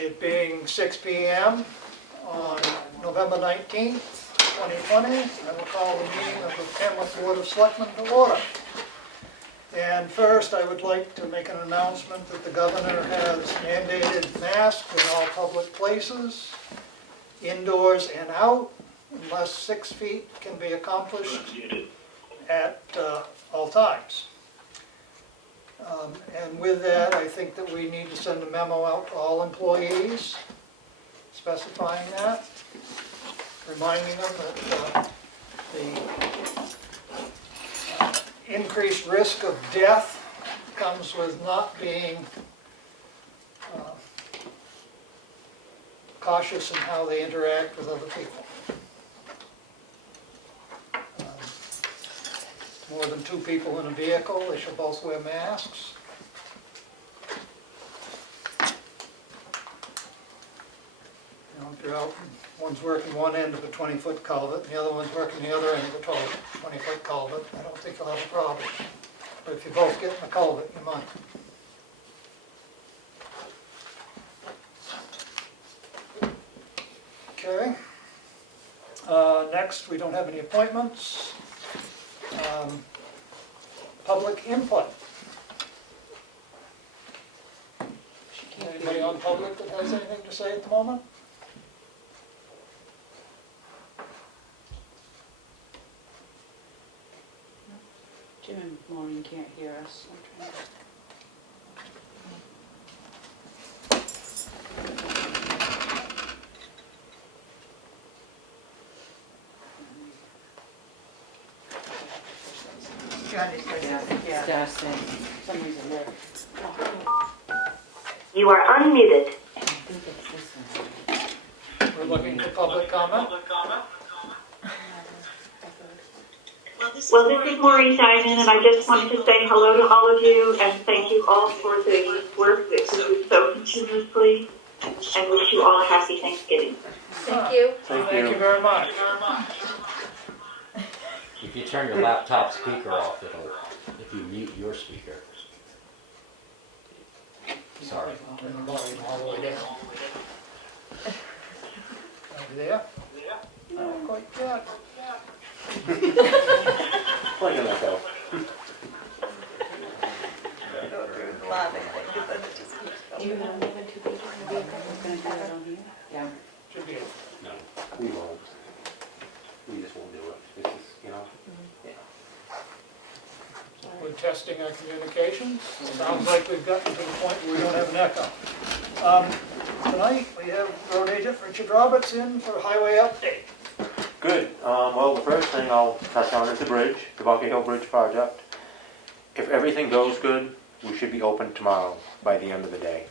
It being 6 p.m. on November 19th, 2020, I will call the meeting of the Tamworth Board of Selectmen to order. And first, I would like to make an announcement that the governor has mandated masks in all public places, indoors and out, unless 6 feet can be accomplished at all times. And with that, I think that we need to send a memo out to all employees specifying that, reminding them that the increased risk of death comes with not being cautious in how they interact with other people. More than 2 people in a vehicle, they should both wear masks. You know, if you're out, one's working one end of a 20-foot culvert, and the other one's working the other end of a 20-foot culvert, I don't think you'll have a problem. But if you both get in the culvert, you might. Okay. Next, we don't have any appointments. Public input. Anybody on public that has anything to say at the moment? Jim and Maureen can't hear us. I'm trying to... Yeah, for some reason they're... You are unmuted. I think it's this one. We're looking for public comment. Well, this is Maureen Diamond, and I just wanted to say hello to all of you and thank you all for the work that you do so continuously, and wish you all a happy Thanksgiving. Thank you. Thank you very much. If you turn your laptop speaker off, if you mute your speaker. Sorry. Turn the volume all the way down. Are you there? Not quite yet. Like an echo. Do you have more than 2 people in the vehicle? We're going to do it on here? Yeah. Should be. No, we won't. We just won't do it. It's just, you know. Yeah. We're testing our communications. Sounds like we've gotten to the point where we don't have an echo. Tonight, we have Road Agent Richard Roberts in for a highway update. Good. Well, the first thing I'll touch on is the bridge, the Bucket Hill Bridge project. If everything goes good, we should be open tomorrow by the end of the day.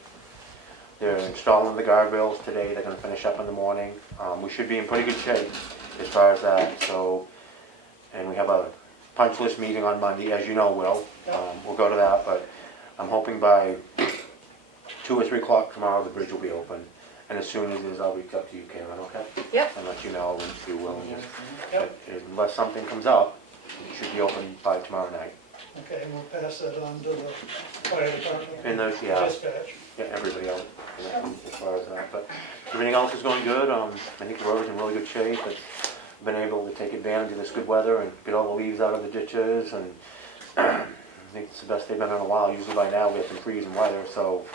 They're installing the guardrails today. They're going to finish up in the morning. We should be in pretty good shape as far as that. So, and we have a punch list meeting on Monday, as you know, Will. We'll go to that, but I'm hoping by 2 or 3 o'clock tomorrow the bridge will be open. And as soon as it is, I'll reach out to you, Karen, okay? Yep. And let you know when you will. Yep. Unless something comes up, it should be open by tomorrow night. Okay, and we'll pass that on to the fire department. And those, yeah. Dispatch. Yeah, everybody else, as far as that. But everything else is going good. I think the road's in really good shape. It's been able to take advantage of this good weather and get all the leaves out of the ditches. And I think it's the best they've been in a while. Usually by now we have some freezing weather, so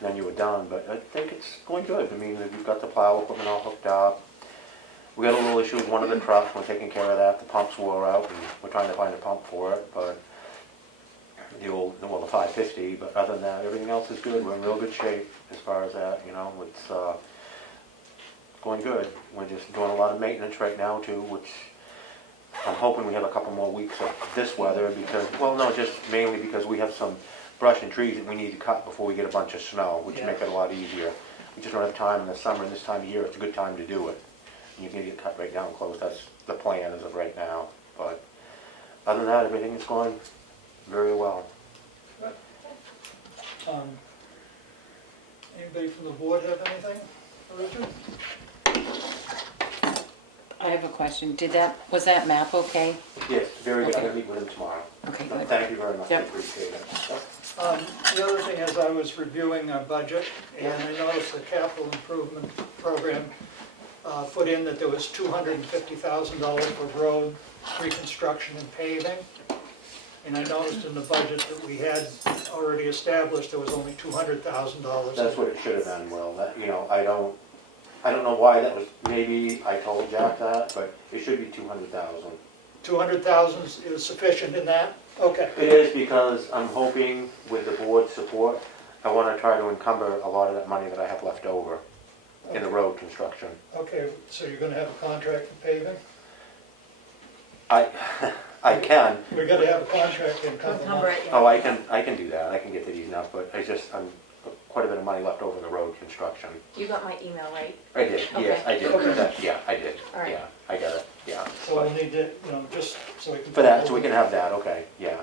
then you were done. But I think it's going good. I mean, we've got the plow equipment all hooked up. We got a little issue with one of the trucks. We're taking care of that. The pumps wore out, and we're trying to find a pump for it. But the 550. But other than that, everything else is good. We're in real good shape as far as that. You know, it's going good. We're just doing a lot of maintenance right now too, which I'm hoping we have a couple more weeks of this weather because, well, no, just mainly because we have some brush and trees that we need to cut before we get a bunch of snow, which make it a lot easier. We just don't have time in the summer, and this time of year, it's a good time to do it. And you can get cut right down close. That's the plan as of right now. But other than that, everything is going very well. Anybody from the board have anything for Richard? I have a question. Was that map okay? Yes, very good. Okay. I'm going to meet with him tomorrow. Okay, good. Thank you very much. Yep. I appreciate it. The other thing is I was reviewing our budget and I noticed the capital improvement program, put in that there was $250,000 for road reconstruction and paving. And I noticed in the budget that we had already established there was only $200,000. That's what it should have been, Will, that, you know, I don't know why that was, maybe I told Jack that, but it should be 200,000. 200,000 is sufficient in that? Okay. It is because I'm hoping with the board's support, I want to try to encumber a lot of that money that I have left over in the road construction. Okay, so you're gonna have a contract for paving? I can, We're gonna have a contract in Encumber it, yeah. oh, I can do that, I can get to these enough, but I'm quite a bit of money left over in the road construction. You got my email, right? I did, yes, I did, Okay. yeah, I did, All right. yeah, I got it, yeah. So we'll need to, just so we can. For that, so we can have that, okay, yeah.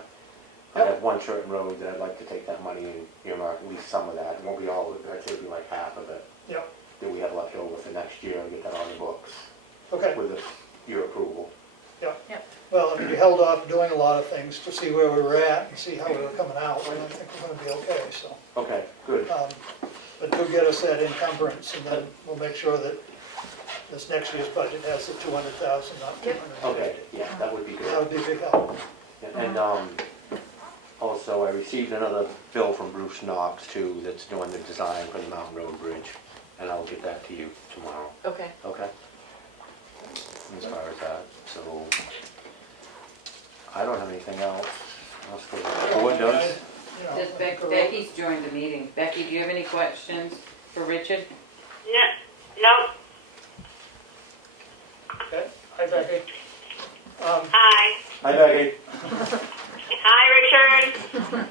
I Yep. have one certain road that I'd like to take that money and earmark at least some of that, it won't be all of it, I'd say it'd be like half of it. Yep. That we have left over for next year, and get that on the books Okay, with your approval. well, I mean, we held off doing a lot of things to see where we were at and see how we were coming out, and I think we're gonna be okay, so. Okay, good. But do get us that encumbrance, and then we'll make sure that this next year's budget has the 200,000, not Yep. 250. Okay, yeah, that would be That good. would be a big help. And also, I received another bill from Bruce Knox too, that's doing the design for the Mountain Road Bridge, and I'll get that to you tomorrow, Okay. okay? As far as that, so, I don't have anything else for the board does. Does Becky's joined the meeting. Becky, do you have any questions for Richard? No, Okay, hi Becky. hi. Hi, Becky. Hi, Richard.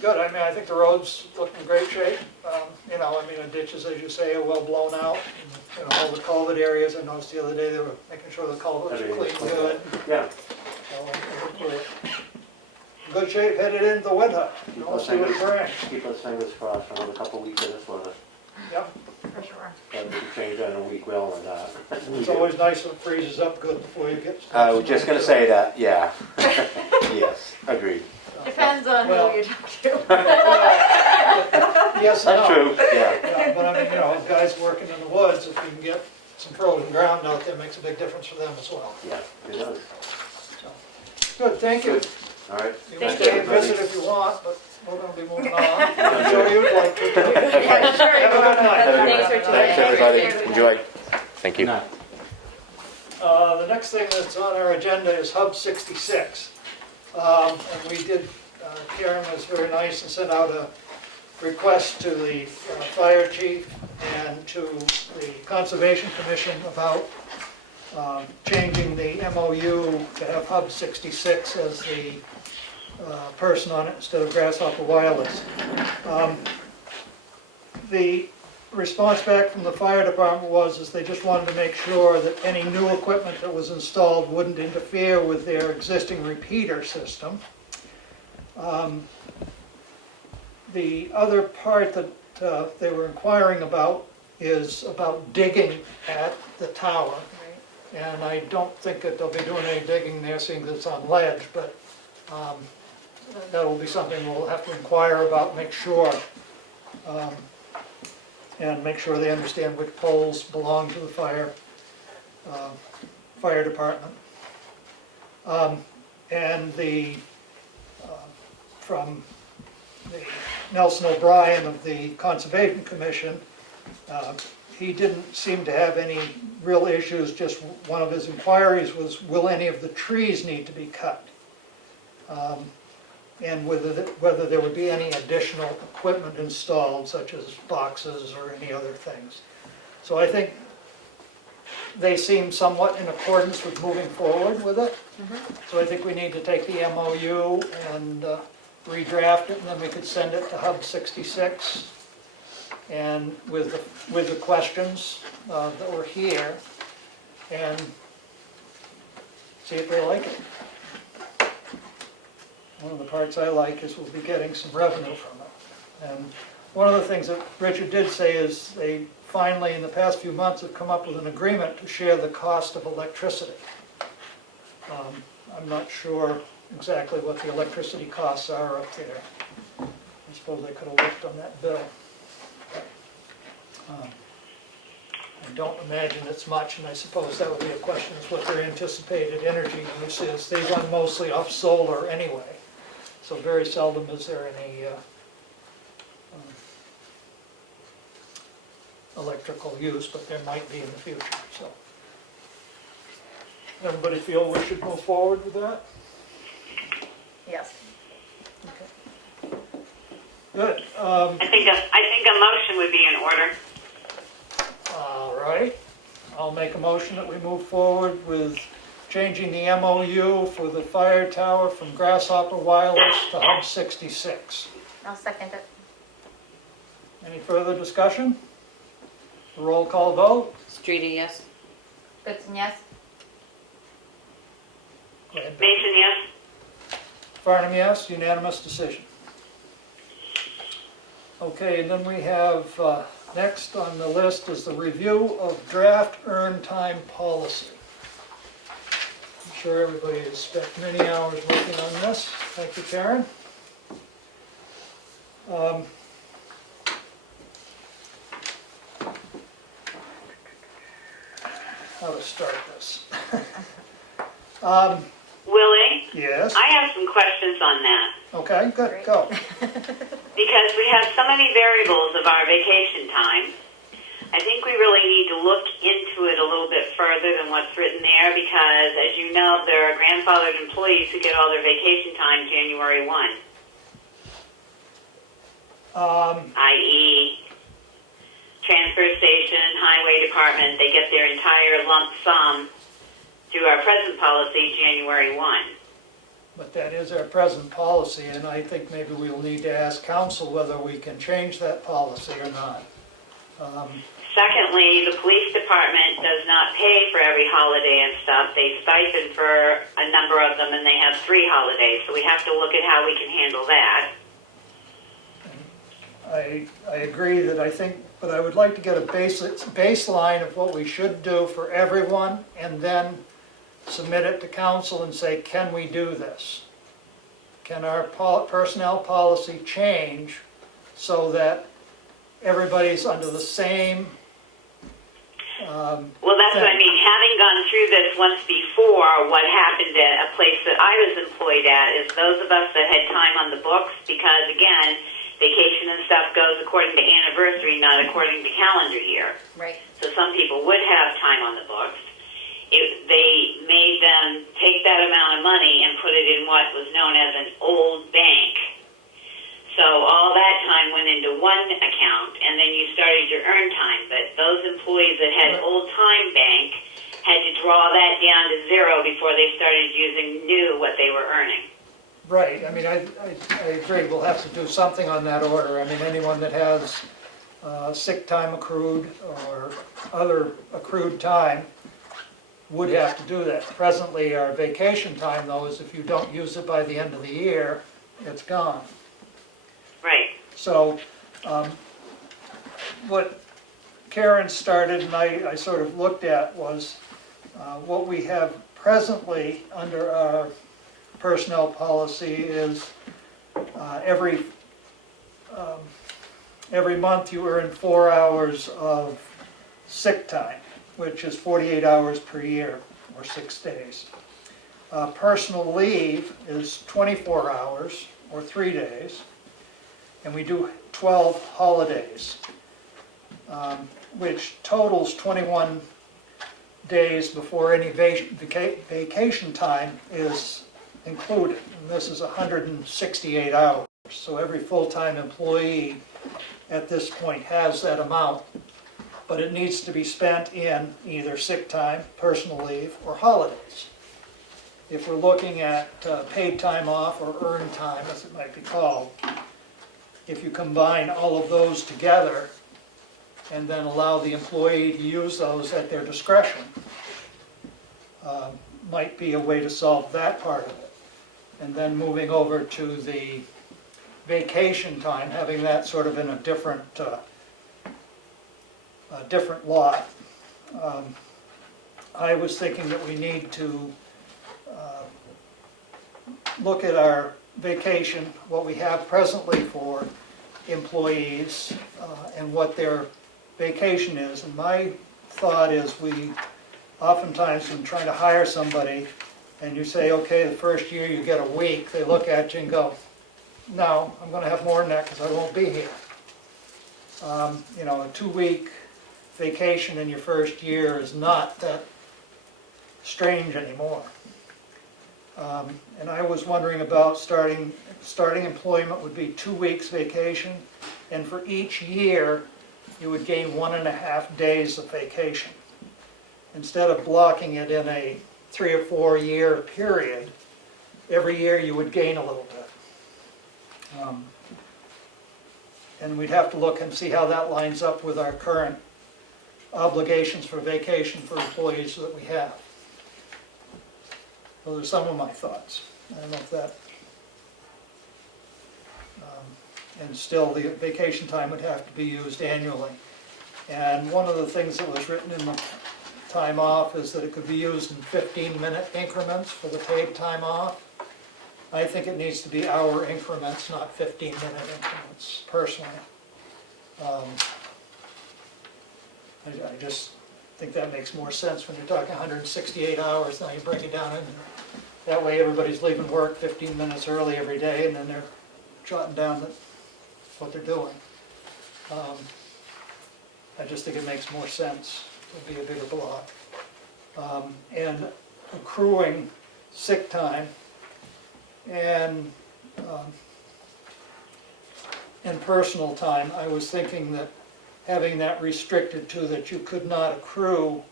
Good, I mean, I think the road's looking in great shape. The ditches, as you say, are well blown out. And, all the culvert areas, I noticed the other day, they were making sure the culverts were clean good. Yeah. So, we're in good shape headed into the winter. We'll see what it brings. Keep us fingers crossed for another couple of weeks of this weather. Yep, For sure. And we can change that in a week, well, and that. it's always nice when it freezes up good before you get. I was just gonna say that, yeah. Yes, agreed. Depends on Well- who you talk to. Yes and no. That's true, yeah. Yeah, but I mean, guys working in the woods, if you can get some frozen ground out there, it makes a big difference for them as well. Yeah, it does. So, good, thank you. Good. All right. You can Thank stay you. and visit if you want, but we're gonna be moving on. I'm sure you'd like to. Yeah, sure. Have a good night. Thanks for today. Thanks, everybody. Enjoy. Thank you. No. The next thing that's on our agenda is Hub 66. And we did, Karen was very nice and sent out a request to the fire chief and to the Conservation Commission about changing the MOU to have Hub 66 as the person on it instead of Grasshopper Wireless. The response back from the fire department was they just wanted to make sure that any new equipment that was installed wouldn't interfere with their existing repeater system. The other part that they were inquiring about is about digging at the tower. And I don't think that they'll be doing any digging there, seeing that it's on ledge, but that will be something we'll have to inquire about, make sure, and make sure they understand which poles belong to the fire department. And from the Nelson O'Brien of the Conservation Commission, he didn't seem to have any real issues, just one of his inquiries was, will any of the trees need to be cut? And whether there would be any additional equipment installed, such as boxes or any other things. So I think they seem somewhat in accordance with moving forward with it. So I think we need to take the MOU and redraft it, and then we could send it to Hub 66. And with the questions that were here, and see if they like it. One of the parts I like is we'll be getting some revenue from it. And one of the things that Richard did say is they finally, in the past few months, have come up with an agreement to share the cost of electricity. I'm not sure exactly what the electricity costs are up there. I suppose I could have looked on that bill. I don't imagine it's much, and I suppose that would be a question, is what their anticipated energy use is. They run mostly off solar anyway, so very seldom is there any electrical use, but there might be in the future, so. Everybody feel we should move forward with that? Yes. Okay. Good. I think a motion would be in order. All right. I'll make a motion that we move forward with changing the MOU for the fire tower from Grasshopper Wireless to Hub 66. I'll second it. Any further discussion? Roll call vote. Streety, yes? Goodson, yes? Go ahead, Bill. Mason, yes? Farnham, yes. Unanimous decision. Okay, and then we have, next on the list is the review of draft earned time policy. I'm sure everybody has spent many hours working on this. Thank you, Karen. How to start this? Willie, Yes, I have some questions on that. okay, good, go. Because we have so many variables of our vacation time, I think we really need to look into it a little bit further than what's written there because, as you know, there are grandfathered employees who get all their vacation time January 1, i.e. transfer station, highway department, they get their entire lump sum through our present policy January 1. But that is our present policy, and I think maybe we'll need to ask council whether we can change that policy or not. Secondly, the police department does not pay for every holiday and stuff. They stipend for a number of them, and they have 3 holidays, so we have to look at how we can handle that. I agree that I think, but I would like to get a baseline of what we should do for everyone, and then submit it to council and say, can we do this? Can our personnel policy change so that everybody's under the same Well, that's what I thing? mean. Having gone through this once before, what happened at a place that I was employed at is those of us that had time on the books, because again, vacation and stuff goes according to anniversary, not according to calendar year. Right. So some people would have time on the books. They made them take that amount of money and put it in what was known as an old bank. So all that time went into one account, and then you started your earn time. But those employees that had old time bank had to draw that down to 0 before they started using what they were earning. Right, I mean, I agree, we'll have to do something on that order. I mean, anyone that has sick time accrued or other accrued time would have to do that. Presently, our vacation time, though, is if you don't use it by the end of the year, it's gone. Right. So, what Karen started and I sort of looked at was what we have presently under our personnel policy is every month you earn 4 hours of sick time, which is 48 hours per year, or 6 days. Personal leave is 24 hours, or 3 days, and we do 12 holidays, which totals 21 days before any vacation time is included. And this is 168 hours, so every full-time employee at this point has that amount, but it needs to be spent in either sick time, personal leave, or holidays. If we're looking at paid time off or earned time, as it might be called, if you combine all of those together and then allow the employee to use those at their discretion, might be a way to solve that part of it. And then moving over to the vacation time, having that sort of in a different lot. I was thinking that we need to look at our vacation, what we have presently for employees and what their vacation is. And my thought is we oftentimes when trying to hire somebody and you say, okay, the first year you get a week, they look at you and go, no, I'm going to have more than that because I won't be here. You know, a 2-week vacation in your first year is not that strange anymore. And I was wondering about starting employment would be 2 weeks vacation, and for each year you would gain 1.5 days of vacation. Instead of blocking it in a 3 or 4 year period, every year you would gain a little bit. And we'd have to look and see how that lines up with our current obligations for vacation for employees that we have. Those are some of my thoughts. I don't know if that, and still the vacation time would have to be used annually. And one of the things that was written in the time off is that it could be used in 15-minute increments for the paid time off. I think it needs to be hour increments, not 15-minute increments, personally. I just think that makes more sense when you're talking 168 hours. Now you break it down, and that way everybody's leaving work 15 minutes early every day, and then they're jotting down what they're doing. I just think it makes more sense to be a bigger block. And accruing sick time and personal time, I was thinking that having that restricted to that you could not accrue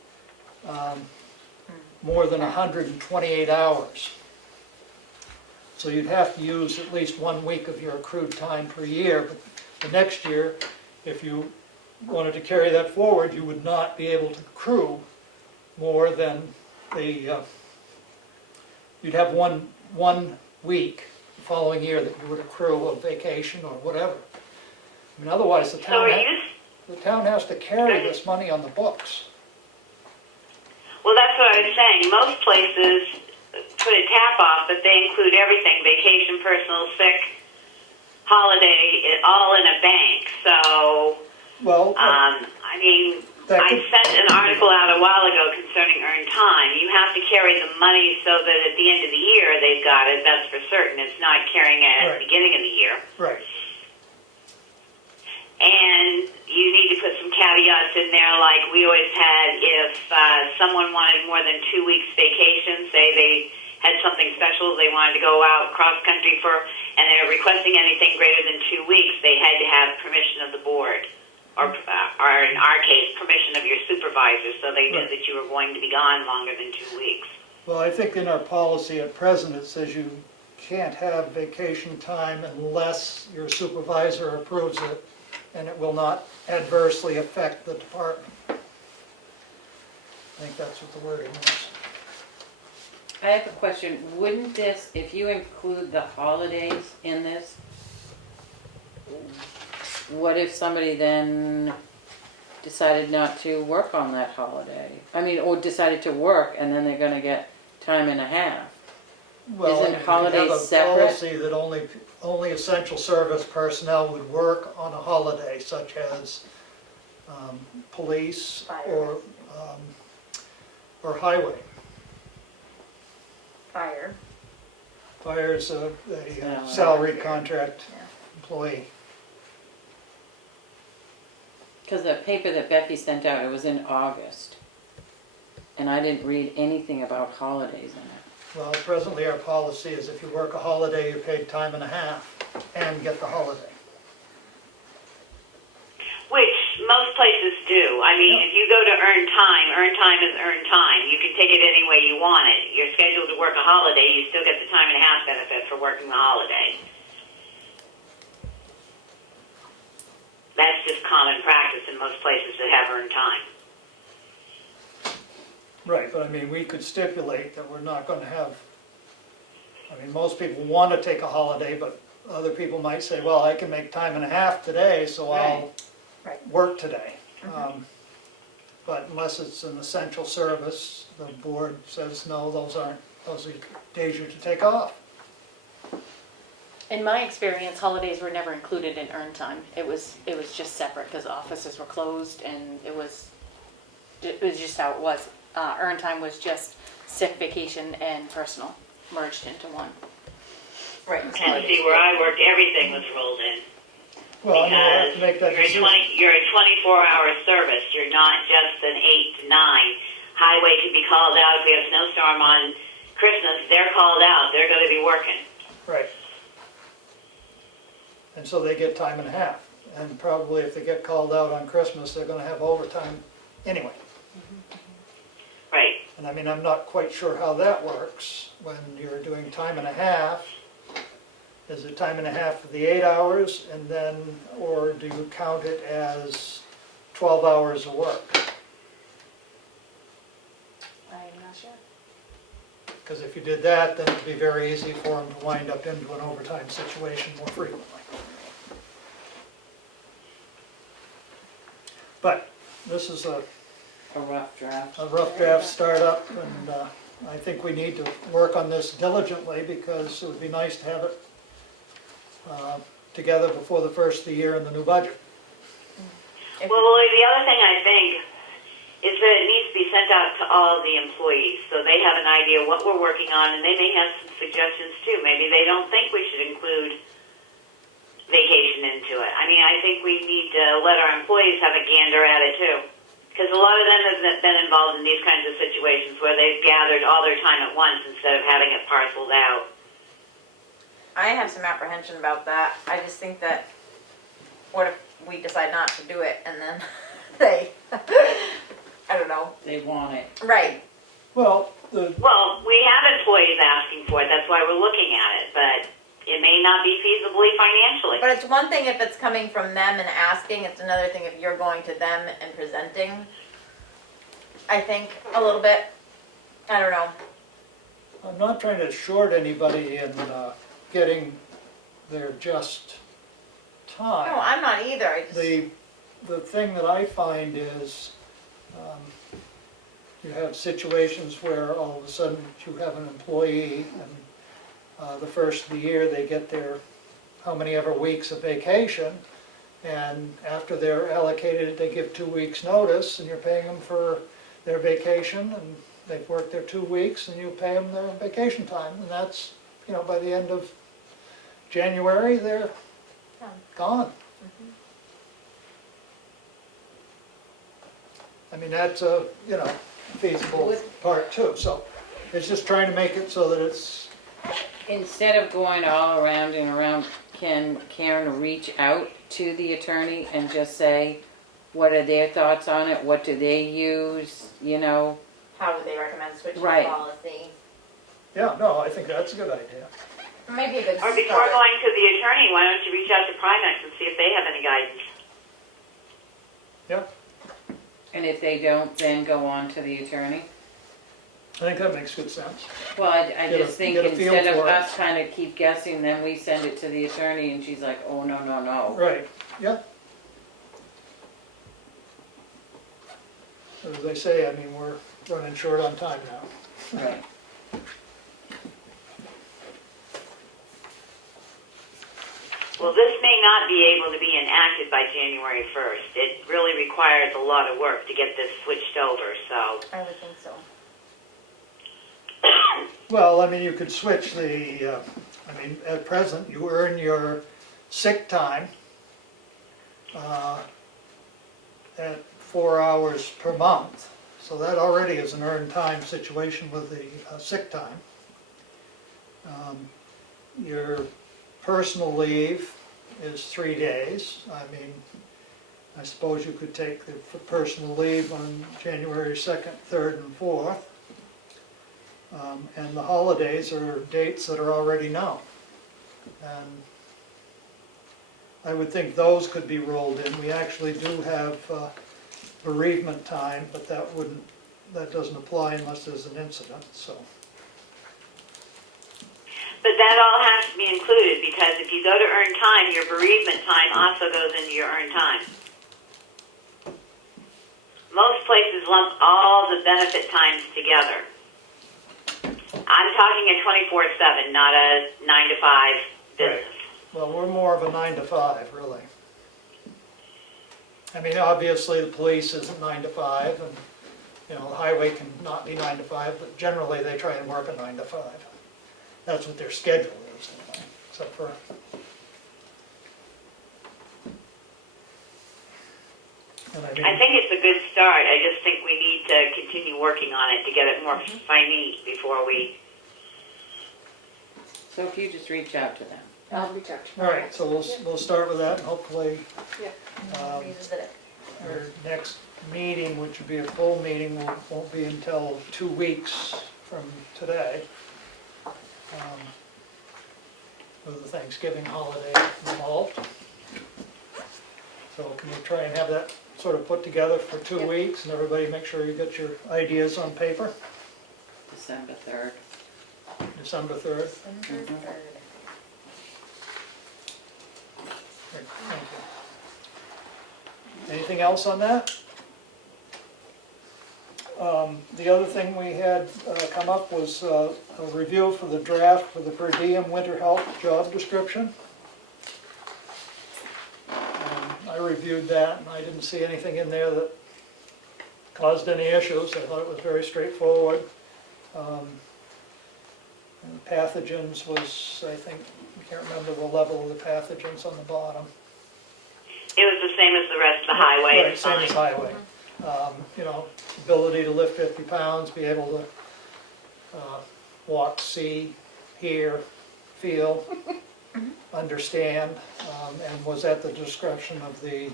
more than 128 hours. So you'd have to use at least 1 week of your accrued time per year, but the next year, if you wanted to carry that forward, you would not be able to accrue more than the, you'd have one week the following year that you would accrue a vacation or whatever. I mean, otherwise the town has to carry this money on the books. Well, that's what I was saying. Most places put a tap off, but they include everything: vacation, personal, sick, holiday, all in a bank. So, Well, I mean, I sent an article out a while ago concerning earned time. You have to carry the money so that at the end of the year they've got it. That's for certain. It's not carrying it at the beginning of the year. right. And you need to put some caveats in there, like we always had. If someone wanted more than 2 weeks vacation, say they had something special, they wanted to go out cross country for, and they're requesting anything greater than 2 weeks, they had to have permission of the board, or in our case, permission of your supervisor, so they knew that you were going to be gone longer than 2 weeks. Well, I think in our policy at present it says you can't have vacation time unless your supervisor approves it, and it will not adversely affect the department. I think that's what the wording is. I have a question. Wouldn't this, if you include the holidays in this, what if somebody then decided not to work on that holiday? I mean, or decided to work and then they're gonna get time and a half? Well, Isn't you could holidays have a separate? policy that only essential service personnel would work on a holiday, such as police or highway. Fire. Fire is a Yeah. salaried contract employee. Because the paper that Becky sent out, it was in August. And I didn't read anything about holidays in it. Well, presently our policy is if you work a holiday, you're paid time and a half and get the holiday. Which most places do. I mean, if you go to earned time is earned time. You can take it any way you want it. You're scheduled to work a holiday, you still get the time and a half benefit for working the holiday. That's just common practice in most places that have earned time. Right, but I mean, we could stipulate that we're not going to have, I mean, most people want to take a holiday, but other people might say, well, I can make time and a half today, so I'll work today. But unless it's an essential service, the board says, no, those are days you're to take off. In my experience, holidays were never included in earned time. It was just separate because offices were closed and it was just how it was. Earned time was just sick, vacation, and personal merged into one. Right. And see, where I worked, everything was rolled in. Well, I mean, we'll have to make that decision. You're a 24-hour service. You're not just an 8 to 9. Highway could be called out if we have a snowstorm on Christmas. They're called out. They're going to be working. Right. And so they get time and a half. And probably if they get called out on Christmas, they're gonna have overtime anyway. Right. And I mean, I'm not quite sure how that works when you're doing time and a half. Is it time and a half for the 8 hours and then, or do you count it as 12 hours of work? I'm not sure. Because if you did that, then it'd be very easy for them to wind up into an overtime situation more frequently. But this is a rough draft. rough draft startup, and I think we need to work on this diligently because it would be nice to have it together before the first of the year in the new budget. Well, the other thing I think is that it needs to be sent out to all the employees so they have an idea what we're working on, and they may have some suggestions too. Maybe they don't think we should include vacation into it. I mean, I think we need to let our employees have a gander at it too. Because a lot of them have been involved in these kinds of situations where they've gathered all their time at once instead of having it parceled out. I have some apprehension about that. I just think that, what if we decide not to do it and then they, I don't know. They want it. Right. Well, Well, we have employees asking for it. That's why we're looking at it. But it may not be feasibly financially. But it's one thing if it's coming from them and asking, it's another thing if you're going to them and presenting, I think, a little bit. I don't know. I'm not trying to short anybody in getting their just time. No, I'm not either. I just, The thing that I find is you have situations where all of a sudden you have an employee and the first of the year they get their how many ever weeks of vacation, and after they're allocated they give 2 weeks notice and you're paying them for their vacation, and they've worked their 2 weeks and you pay them their vacation time, and that's, you know, by the end of January they're gone. I mean, that's a, you know, feasible part too. So it's just trying to make it so that it's, Instead of going all around and around, can Karen reach out to the attorney and just say, what are their thoughts on it? What do they use? You know? how would they recommend switching Right. the policy? yeah, no, I think that's a good idea. Maybe a good Or before start. going to the attorney, why don't you reach out to Primex and see if they have any guidance? Yeah, And if they don't, then go on to the attorney? I think that makes good sense. Well, I Get a- just think get a feel instead of for it. us kind of keep guessing, then we send it to the attorney and she's like, oh, no, no, no. Right, yeah. As they say, I mean, we're running short on time now. Right. Well, this may not be able to be enacted by January 1st. It really requires a lot of work to get this switched over, so. I would think so. Well, I mean, you could switch the, I mean, at present, you earn your sick time at 4 hours per month. So that already is an earned time situation with the sick time. Your personal leave is 3 days. I mean, I suppose you could take the personal leave on January 2nd, 3rd, and 4th. And the holidays are dates that are already known. And I would think those could be rolled in. We actually do have bereavement time, but that doesn't apply unless there's an incident, so. But that all has to be included, because if you go to earned time, your bereavement time also goes into your earned time. Most places lump all the benefit times together. I'm talking a 24/7, not a 9 to 5 business. Well, we're more of a 9 to 5, really. I mean, obviously, the police isn't 9 to 5, and, you know, the highway can not be 9 to 5, but generally, they try and work a 9 to 5. That's what their schedule is, anyway, except for... And I mean, I think it's a good start. I just think we need to continue working on it to get it more finite before we. So if you just reach out to them. I'll reach out. all right, so we'll start with that, and hopefully, Revisit it. our next meeting, which would be a full meeting, won't be until 2 weeks from today, with the Thanksgiving holiday involved. So can we try and have that sort of put together for 2 weeks, and everybody make sure you get your ideas on paper, December 3rd. December 3rd? Great, thank you. Anything else on that? The other thing we had come up was a review for the draft for the per diem winter help job description. I reviewed that, and I didn't see anything in there that caused any issues. I thought it was very straightforward. And pathogens was, I think, I can't remember the level of the pathogens on the bottom. It was the same as the rest of the highway. Right, It's same as fine. highway. You know, ability to lift 50 pounds, be able to walk, see, hear, feel, understand, and was at the discretion of the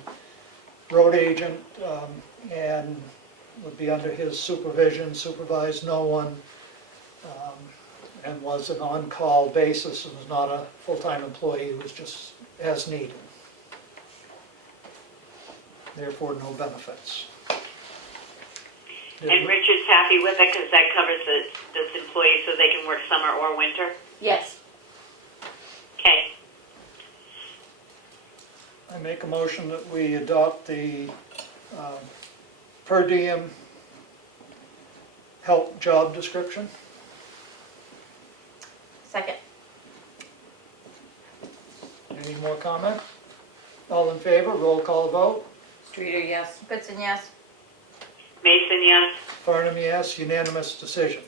road agent, and would be under his supervision, supervised no one, and was an on-call basis, and was not a full-time employee, he was just as needed. Therefore, no benefits. And Richard's happy with it because that covers this employee so they can work summer or winter. Yes. Okay. I make a motion that we adopt the per diem help job description. Second. Any more comment? All in favor, roll call vote. Streeter, yes? Goodson, yes. Mason, yes. Farnham, yes, unanimous decision.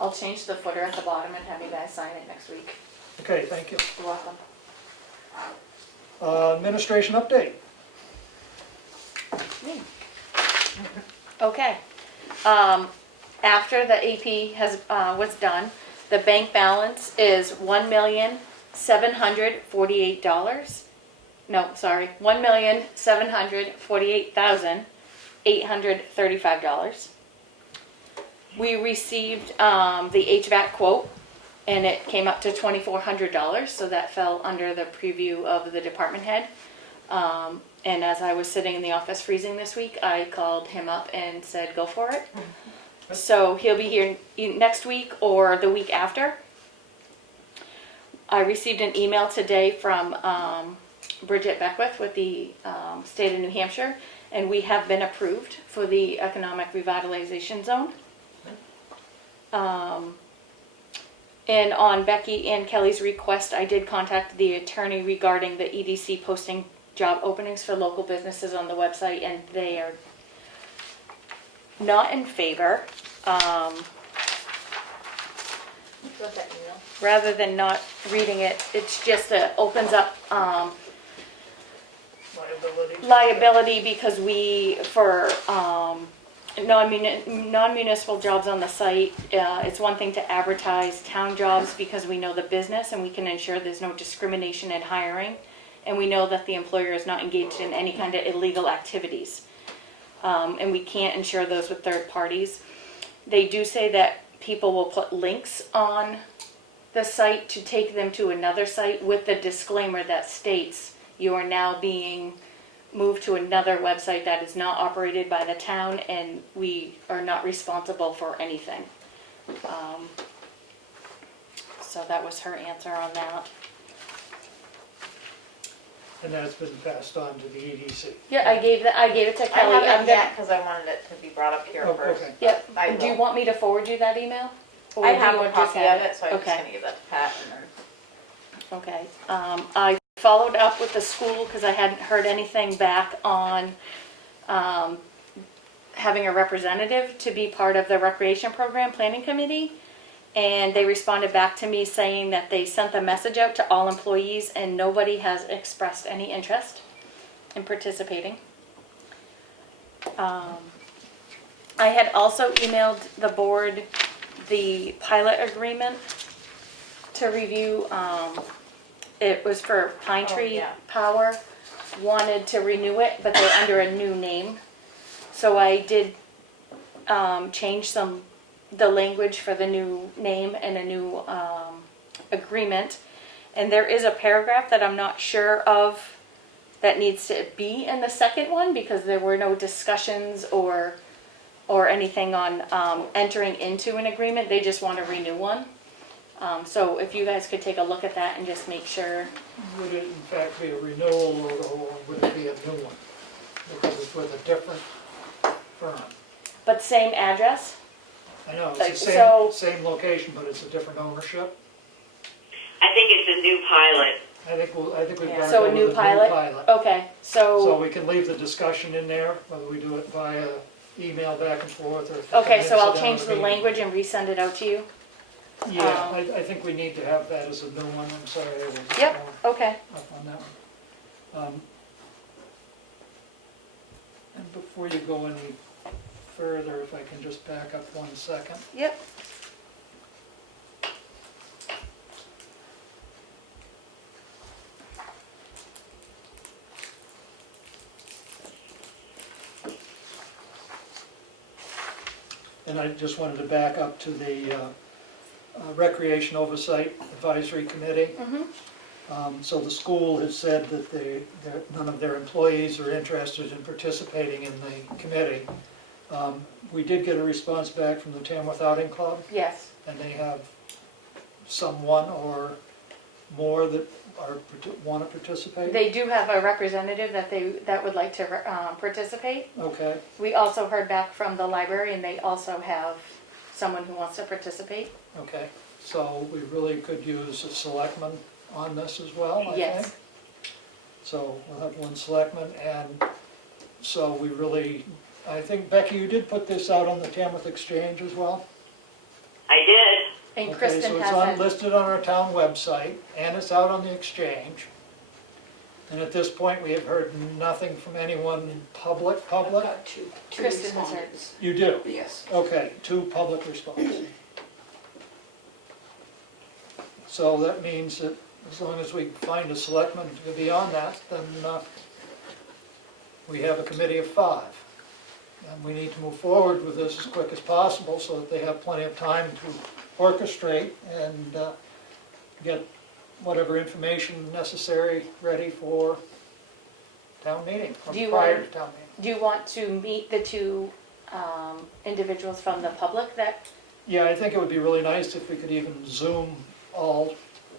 I'll change the footer at the bottom and have you guys sign it next week. Okay, thank you. You're welcome. Administration update. Okay. After the AP was done, the bank balance is $1,748,000. No, sorry, $1,748,835. We received the HVAC quote, and it came up to $2,400, so that fell under the preview of the department head. And as I was sitting in the office freezing this week, I called him up and said, go for it. So he'll be here next week or the week after. I received an email today from Bridget Beckwith with the state of New Hampshire, and we have been approved for the economic revitalization zone. And on Becky and Kelly's request, I did contact the attorney regarding the EDC posting job openings for local businesses on the website, and they are not in favor. What's that email? Rather than not reading it, it's just opens up liability because we, for non-municipal jobs on the site, it's one thing to advertise town jobs because we know the business and we can ensure there's no discrimination in hiring, and we know that the employer is not engaged in any kind of illegal activities, and we can't ensure those with third parties. They do say that people will put links on the site to take them to another site with the disclaimer that states you are now being moved to another website that is not operated by the town, and we are not responsible for anything. So that was her answer on that. And that's been passed on to the EDC. Yeah, I gave it to I Kelly. haven't yet because I wanted it to be brought up here Oh, first. okay. Yep. I Do you will. want me to forward you that email? Or I do have you a just copy have of it, so I'm just Okay. gonna give that to Pat and then. Okay. I followed up with the school because I hadn't heard anything back on having a representative to be part of the recreation program planning committee. And they responded back to me saying that they sent the message out to all employees and nobody has expressed any interest in participating. I had also emailed the board the pilot agreement to review. It was for Pine Tree yeah. Power, wanted to renew it, but they're under a new name. So I did change the language for the new name and a new agreement. And there is a paragraph that I'm not sure of that needs to be in the second one because there were no discussions or anything on entering into an agreement. They just want to renew one. So if you guys could take a look at that and just make sure. Would it in fact be a renewal or would it be a new one? Because it's with a different firm. But same address? I know, Like, it's the so- same location, but it's a different ownership. I think it's a new pilot. I think we've Yeah. got to So go a with new a pilot? new pilot. Okay, So we can leave the discussion in there, whether we do it via email back and forth or. if we okay, come so in, I'll sit down change at a the meeting. language and resend it out to you. Yeah, I think we need to have that as a new one, I'm sorry, I was Yep, okay. up on that one. And before you go any further, if I can just back up 1 second. Yep. And I just wanted to back up to the Recreation Oversight Advisory Committee. So the school has said that none of their employees are interested in participating in the committee. We did get a response back from the Tamworth Outing Club, Yes. and they have someone or more that want to participate? They do have a representative that would like to participate. Okay, We also heard back from the library and they also have someone who wants to participate. okay. So we really could use a selectman on this as well, I think? Yes. So we'll have 1 selectman, and so we really, I think, Becky, you did put this out on the Tamworth Exchange as well? I did. And Okay, Kristen so it's has it. listed on our town website, and it's out on the Exchange. And at this point, we have heard nothing from anyone in public. I've got two Kristen has heard. respondents. You do? Yes. Okay, 2 public responses. So that means that as long as we find a selectman to be on that, then we have a committee of 5. And we need to move forward with this as quick as possible so that they have plenty of time to orchestrate and get whatever information necessary ready for town meeting, or Do you prior want- to town meeting. Do you want to meet the 2 individuals from the public that, Yeah, I think it would be really nice if we could even Zoom all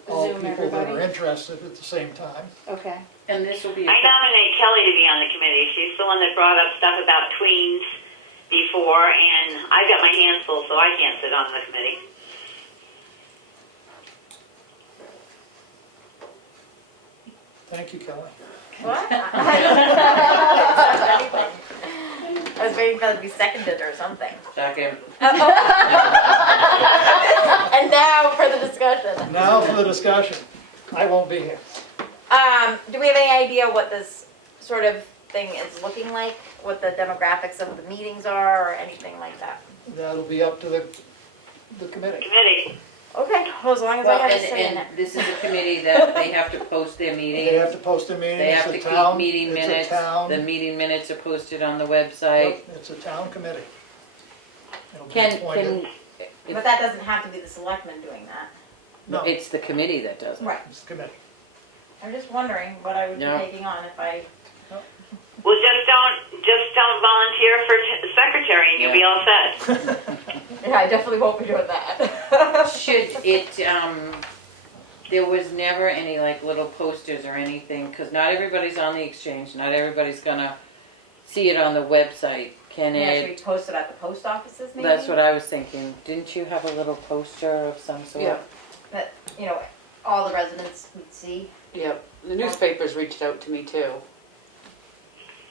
Zoom people that are everybody? interested at the same time. okay. And this will be, I nominate Kelly to be on the committee. She's the one that brought up stuff about tweens before, and I've got my hands full, so I can't sit on the committee. Thank you, Kelly. What? I was waiting for it to be seconded or something. second, And now for the discussion. Now for the discussion. I won't be here. Do we have any idea what this sort of thing is looking like? What the demographics of the meetings are or anything like that? That'll be up to the committee. Committee. Okay, well, as long as I well, have a say in and it. this is a committee that they have to post their They meeting. have to post a meeting. They It's have a to keep town- meeting it's a minutes. town- The meeting minutes are posted on the website. Yep, it's a town committee. It'll be Can, appointed. But that doesn't have to be the selectmen doing that. No, it's the committee that does it. Right. it's the committee. I'm just wondering what I would be No. taking on if I, Well, just don't volunteer for secretary, and you'll be all set. yeah, I definitely won't be doing that. Should it, there was never any like little posters or anything, cause not everybody's on the Exchange, not everybody's gonna see it on the website. Can Yeah, should we it, post it at the post offices maybe? that's what I was thinking. Didn't you have a little poster of some sort? Yeah. That, all the residents would see. Yep. The newspapers reached out to me too,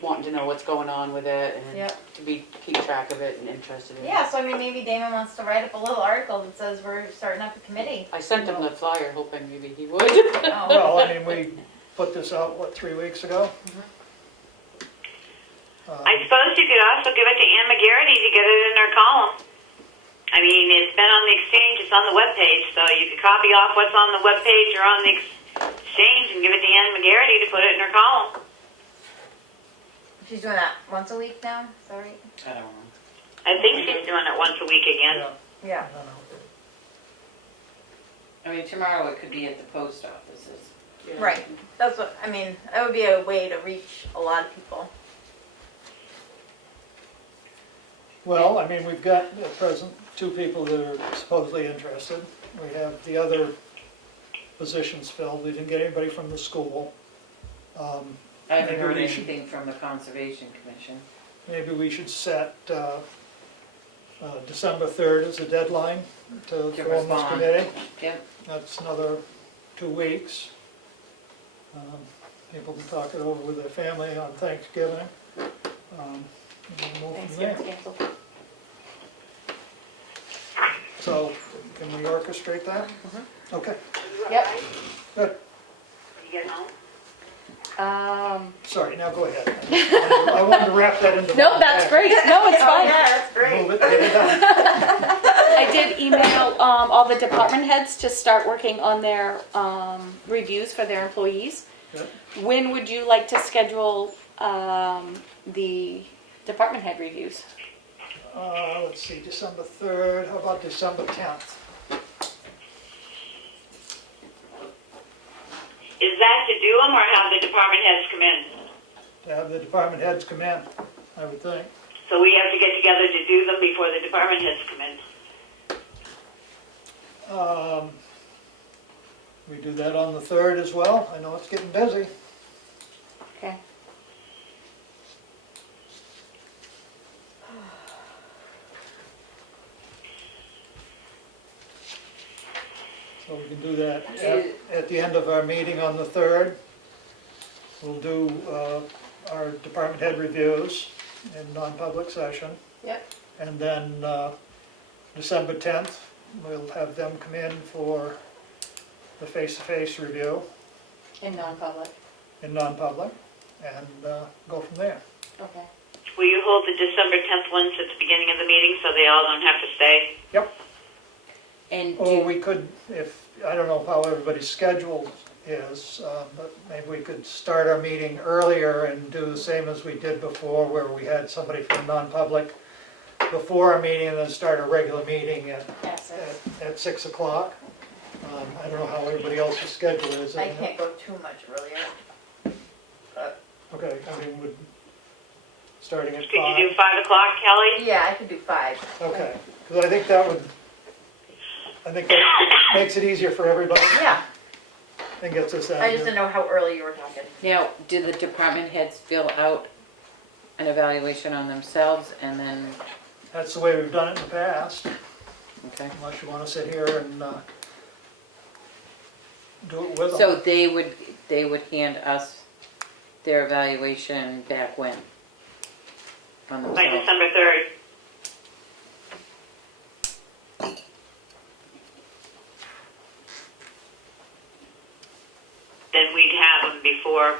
wanting to know what's going on with it and Yep. to keep track of it and interested in it. Yeah, so I mean, maybe Damon wants to write up a little article that says we're starting up a committee. I sent him the flyer hoping maybe he would. Oh. Well, I mean, we put this out, what, 3 weeks ago? I suppose you could also give it to Ann McGarity to get it in her column. I mean, it's been on the exchange, it's on the webpage, so you could copy off what's on the webpage or on the exchange and give it to Ann McGarity to put it in her column. She's doing that once a week now, sorry. I don't know. I think she's doing it once a week again. Yeah, Yeah. I don't know. I mean, tomorrow it could be at the post offices. Right, that's what, I mean, that would be a way to reach a lot of people. Well, I mean, we've got at present 2 people that are supposedly interested. We have the other positions filled. We didn't get anybody from the school. I haven't Maybe heard we should- anything from the Conservation Commission. Maybe we should set December 3rd as a deadline to To form this respond. committee. Yep. That's another 2 weeks. People can talk it over with their family on Thanksgiving. And we'll move from there. Thanksgiving's canceled. So, can we orchestrate that? Okay, Yep. good. When you get home. Sorry, now go ahead. I wanted to wrap that into. No, one that's package. great. No, it's Oh, fine. yeah, that's great. Move it, get it done. I did email all the department heads to start working on their reviews for their employees. Good. When would you like to schedule the department head reviews? Let's see, December 3rd, how about December 10th? Is that to do them or have the department heads come in? To have the department heads come in, I would think. So we have to get together to do them before the department heads come in. We do that on the 3rd as well. I know it's getting busy. Okay. So we can do that at the end of our meeting on the 3rd. We'll do our department head reviews in non-public session. Yep. And then December 10th, we'll have them come in for the face-to-face review In non-public. in non-public and go from there. Okay. Will you hold the December 10th ones at the beginning of the meeting so they all don't have to stay? Yep. And Or we could, if, I don't know how everybody's schedule is, but maybe we could start our meeting earlier and do the same as we did before, where we had somebody from non-public before our meeting and then start a regular meeting Yes. at 6 o'clock. I don't know how everybody else's schedule is. I can't go too much earlier. Okay, I mean, starting at Could 5. you do 5 o'clock, Kelly? Yeah, I could do 5. Okay, because I think that makes it easier for everybody Yeah, and gets us out. I just didn't know how early you were talking. now, do the department heads fill out an evaluation on themselves and then, That's the way we've done it in the past, okay? unless you want to sit here and do it with them. So they would hand us their evaluation back when? On By themselves? December 3rd. Then we'd have them before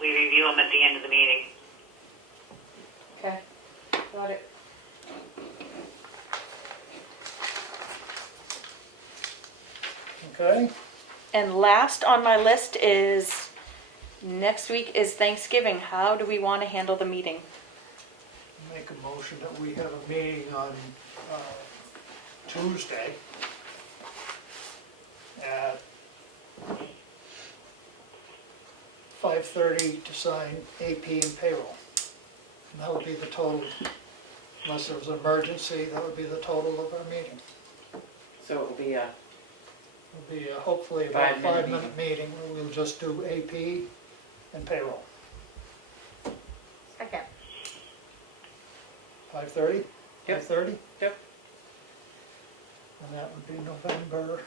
we review them at the end of the meeting. Okay. Got it. Okay, And last on my list is, next week is Thanksgiving. How do we want to handle the meeting? make a motion that we have a meeting on Tuesday at 5:30 to sign AP and payroll. And that would be the total, unless there was an emergency, that would be the total of our meeting. So it will be a, It'll be hopefully about a 5-minute 5-minute meeting, where we'll just do AP and payroll. Second. 5:30? Yep. 5:30? Yep. And that would be November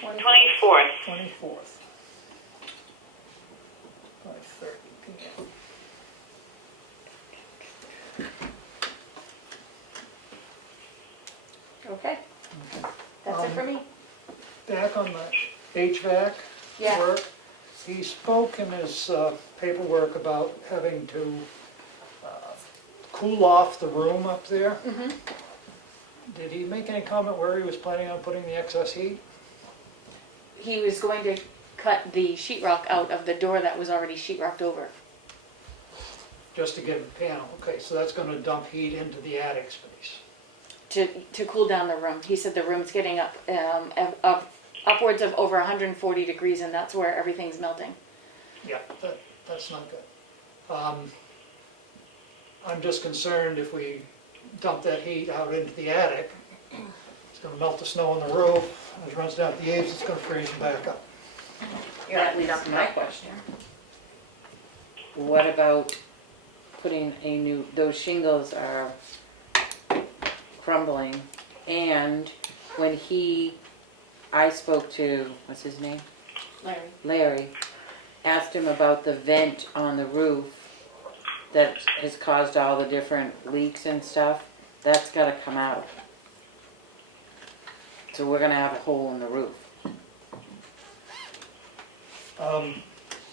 24th. 24th. 5:30 p.m. Okay, that's it for me. Back on the HVAC Yeah. work, he spoke in his paperwork about having to cool off the room up there. Mhm. Did he make any comment where he was planning on putting the excess heat? He was going to cut the sheetrock out of the door that was already sheetrocked over. Just to get a panel, okay, so that's gonna dump heat into the attic space. To cool down the room. He said the room's getting up upwards of over 140 degrees, and that's where everything's melting. Yeah, that's not good. I'm just concerned if we dump that heat out into the attic, it's gonna melt the snow on the roof, as it runs down the eaves, it's gonna freeze them back up. That we leads don't to know. my question. What about putting a new, those shingles are crumbling, and when I spoke to, what's his name? Larry, asked him about the vent on the roof that has caused all the different leaks and stuff. That's gotta come out. So we're gonna have a hole in the roof.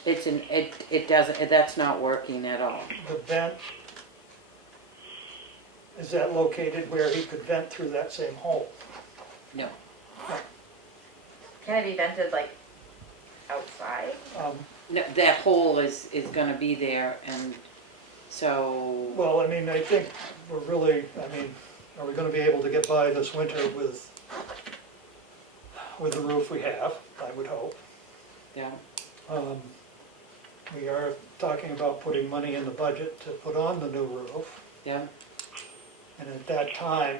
It doesn't, that's not working at all. The vent, is that located where he could vent through that same hole? No. Can it be vented like outside? No, that hole is gonna be there, and so, Well, I mean, I think we're really, I mean, are we gonna be able to get by this winter with the roof we have, I would hope. yeah, We are talking about putting money in the budget to put on the new roof, yeah. and at that time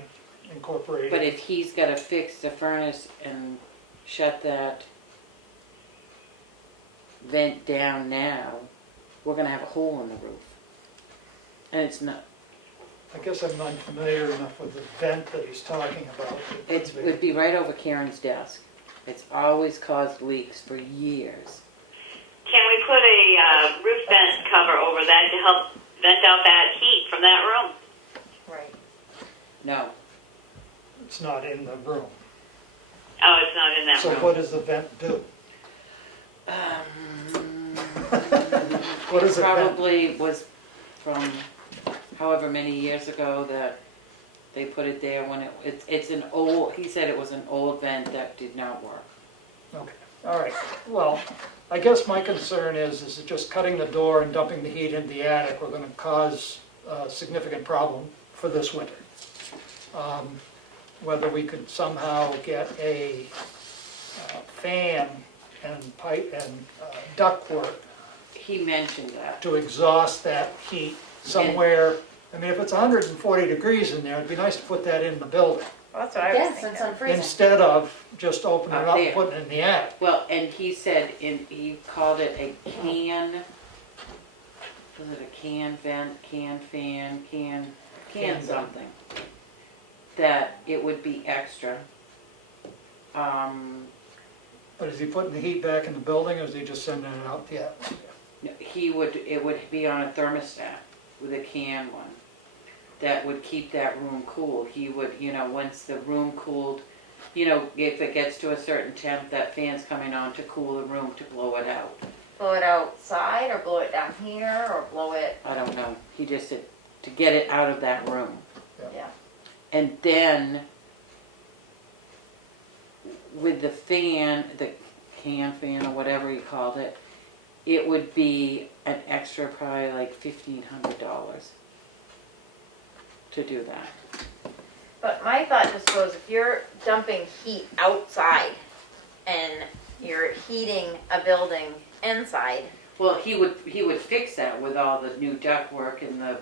incorporating. But if he's gotta fix the furnace and shut that vent down now, we're gonna have a hole in the roof. And it's not, I guess I'm not familiar enough with the vent that he's talking about. it would be right over Karen's desk. It's always caused leaks for years. Can we put a roof vent cover over that to help vent out that heat from that room? Right. No, It's not in the room. Oh, it's not in that So room. what does the vent do? What is it it vent? probably was from however many years ago that they put it there when it's an old, he said it was an old vent that did not work. Okay, all right. Well, I guess my concern is it just cutting the door and dumping the heat into the attic, we're gonna cause a significant problem for this winter. Whether we could somehow get a fan and pipe and ductwork He mentioned that. to exhaust that heat somewhere. I mean, if it's 140 degrees in there, it'd be nice to put that in the building, Well, that's what I was Yes, thinking. since I'm freezing. instead of just opening it Up up and there. putting it in the attic. Well, and he said, he called it a can, was it a can vent, can fan, can Can something? That it would be extra. But is he putting the heat back in the building, or is he just sending it out the atmosphere? It would be on a thermostat with a can one. That would keep that room cool. He would, once the room cooled, if it gets to a certain temp, that fan's coming on to cool the room to blow it out. Blow it outside or blow it down here or blow it, I don't know. He just said to get it out of that room. yeah. And then with the fan, the can fan or whatever you called it, it would be an extra probably like $1,500 to do that. But my thought just goes, if you're dumping heat outside and you're heating a building inside, Well, he would fix that with all the new ductwork and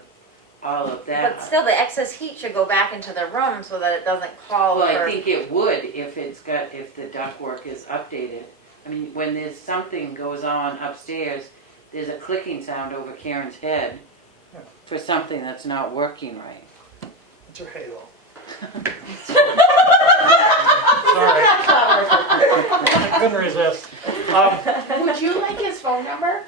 all of that. but still the excess heat should go back into the room so that it doesn't call Well, for. I think it would if the ductwork is updated. I mean, when there's something goes on upstairs, there's a clicking sound over Karen's head Yeah. for something that's not working right. It's her halo. sorry. I couldn't resist. Would you like his phone number?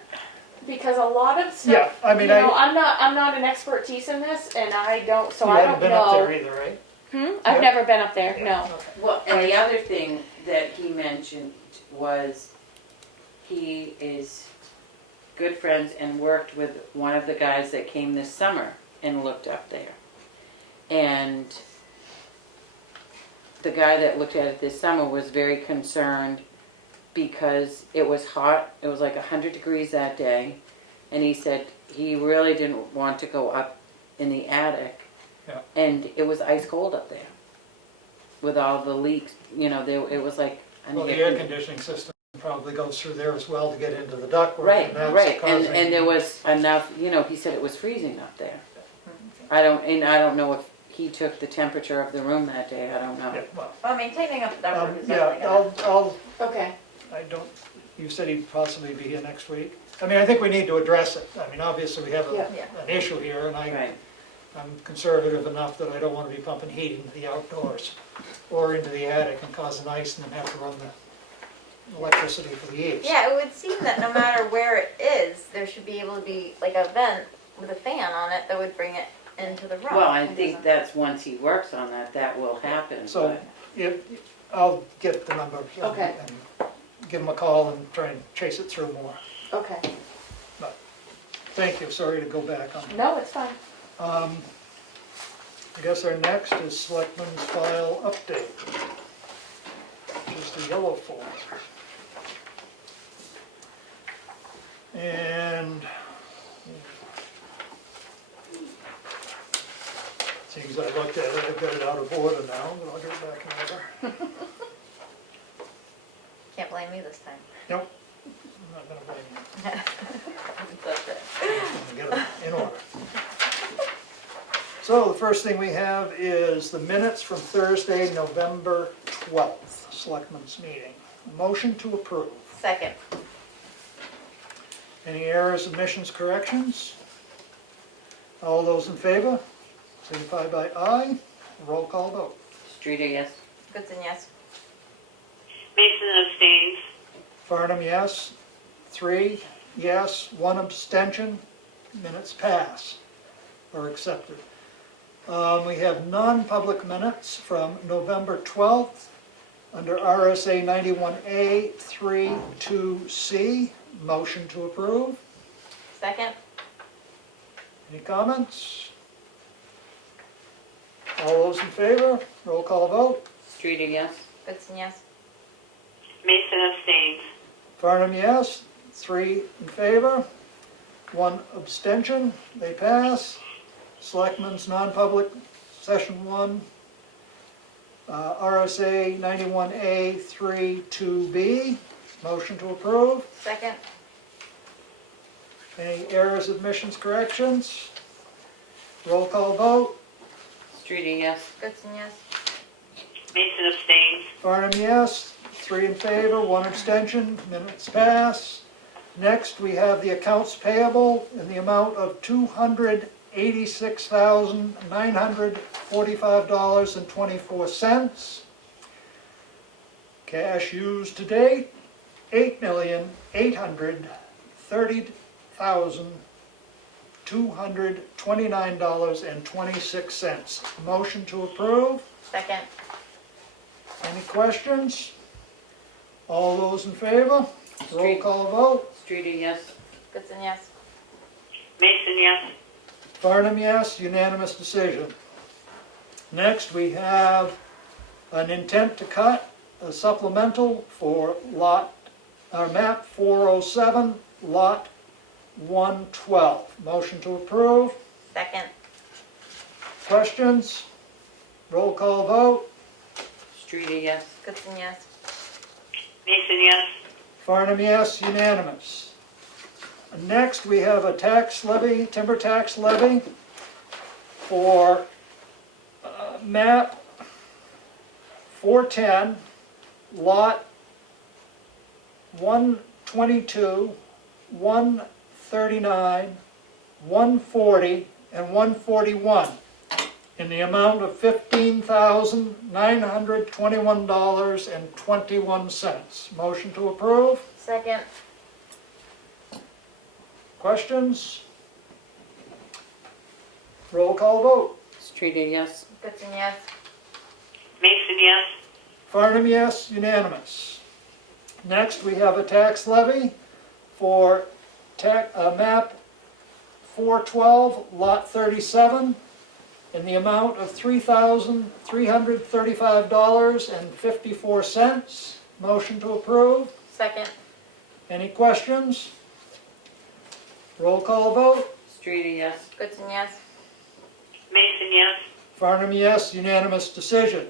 Because a lot of stuff, Yeah, I mean, you know, I'm not an expertise in this, and I don't, so You I haven't don't been up there know. either, right? I've Yeah. never been up there, no. Okay. Well, and the other thing that he mentioned was he is good friends and worked with one of the guys that came this summer and looked up there. And the guy that looked at it this summer was very concerned because it was hot. It was like 100 degrees that day. And he said he really didn't want to go up in the attic. Yeah. And it was ice cold up there with all the leaks. You know, it was like... Well, the air conditioning system probably goes through there as well to get into the ductwork. Right, and that's right. causing- And there was enough, you know, he said it was freezing up there. I don't know if he took the temperature of the room that day. I don't know. Yeah, well, Well, I mean, tightening up the ductwork is yeah, definitely gonna. I'll, Okay. I don't, you said he'd possibly be here next week. I mean, I think we need to address it. I mean, obviously, we have Yeah. an issue here, and Right. I'm conservative enough that I don't want to be pumping heat into the outdoors or into the attic and causing ice and then have to run the electricity for the eaves. Yeah, it would seem that no matter where it is, there should be able to be like a vent with a fan on it that would bring it into the room. Well, I think that's once he works on that, that will happen. So, but- I'll get the number and- Okay. and give him a call and try and chase it through more. Okay. Thank you, sorry to go back on. No, it's fine. I guess our next is Selectmen's File Update, which is the yellow folder. And seems I looked at it, I've got it out of order now, but I'll get it back in order. Can't blame me this time. Nope, I'm not gonna blame you. That's it. I'm gonna get it in order. So the first thing we have is the minutes from Thursday, November 12th, Selectmen's meeting. Motion to approve. Second. Any errors, omissions, corrections? All those in favor, signify by aye. Roll call vote. Streeter, yes. Goodson, yes. Mason abstains. Farnham, yes. 3 yes, 1 abstention. Minutes pass or accepted. We have non-public minutes from November 12th under RSA 91A 32C. Motion to approve. Second. Any comments? All those in favor, roll call vote. Streeter, yes. Goodson, yes. Mason abstains. Farnham, yes. 3 in favor, 1 abstention. They pass. Selectmen's non-public, session 1, RSA 91A 32B. Motion to approve. Second. Any errors, omissions, corrections? Roll call vote. Streeter, yes. Goodson, yes. Mason abstains. Farnham, yes. 3 in favor, 1 abstention. Minutes pass. Next, we have the accounts payable in the amount of $286,945.24. Cash used to date, $8,830,229.26. Motion to approve. Second. Any questions? All those in favor? Roll Street. call vote. Streeter, yes. Goodson, yes. Mason, yes. Farnham, yes, unanimous decision. Next, we have an intent to cut a supplemental for map 407, lot 112. Motion to approve. Second. Questions? Roll call vote. Streeter, yes. Goodson, yes. Mason, yes. Farnham, yes, unanimous. Next, we have a tax levy, timber tax levy for map 410, lot 122, 139, 140, and 141. in the amount of $15,921.21. Motion to approve. Second. Questions? Roll call vote. Streeter, yes. Goodson, yes. Mason, yes. Farnham, yes, unanimous. Next, we have a tax levy for map 412, lot 37, in the amount of $3,335.54. Motion to approve. Second. Any questions? Roll call vote. Streeter, yes. Goodson, yes. Mason, yes. Farnham, yes, unanimous decision.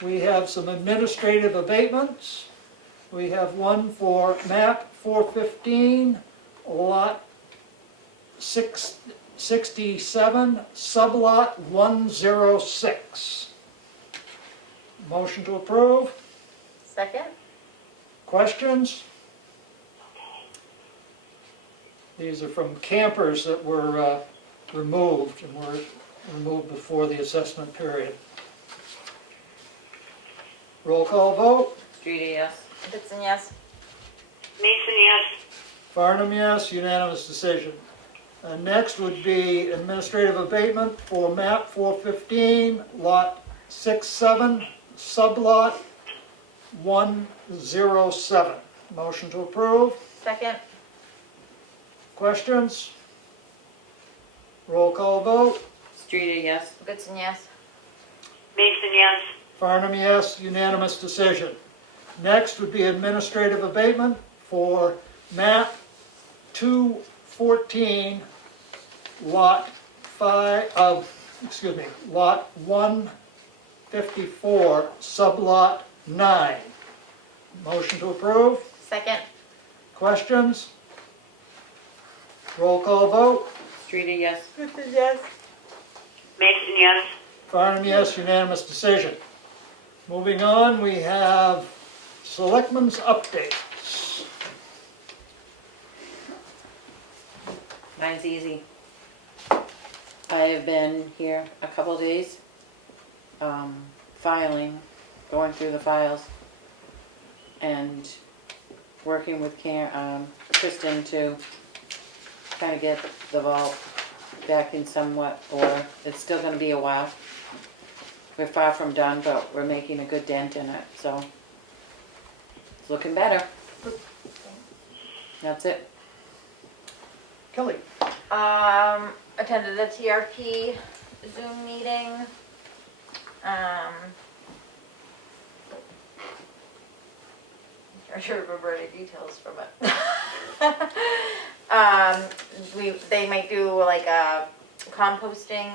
We have some administrative abatements. We have one for map 415, lot 67, sublot 106. Motion to approve. Second. Questions? These are from campers that were removed and were removed before the assessment period. Roll call vote. Streeter, yes. Goodson, yes. Mason, yes. Farnham, yes, unanimous decision. Next would be administrative abatement for map 415, lot 67, sublot 107. Motion to approve. Second. Questions? Roll call vote. Streeter, yes. Goodson, yes. Mason, yes. Farnham, yes, unanimous decision. Next would be administrative abatement for map 214, lot 154, sublot 9. Motion to approve. Second. Questions? Roll call vote. Streeter, yes. Goodson, yes. Mason, yes. Farnham, yes, unanimous decision. Moving on, we have Selectmen's updates. Mine's easy. I have been here a couple days, filing, going through the files, and working with Kristen to kind of get the vault back in somewhat order. It's still going to be a while. We're far from done, but we're making a good dent in it, so it's looking better. That's it. Kelly? Attended the TRP Zoom meeting. I'm trying to remember any details from it. They might do like a composting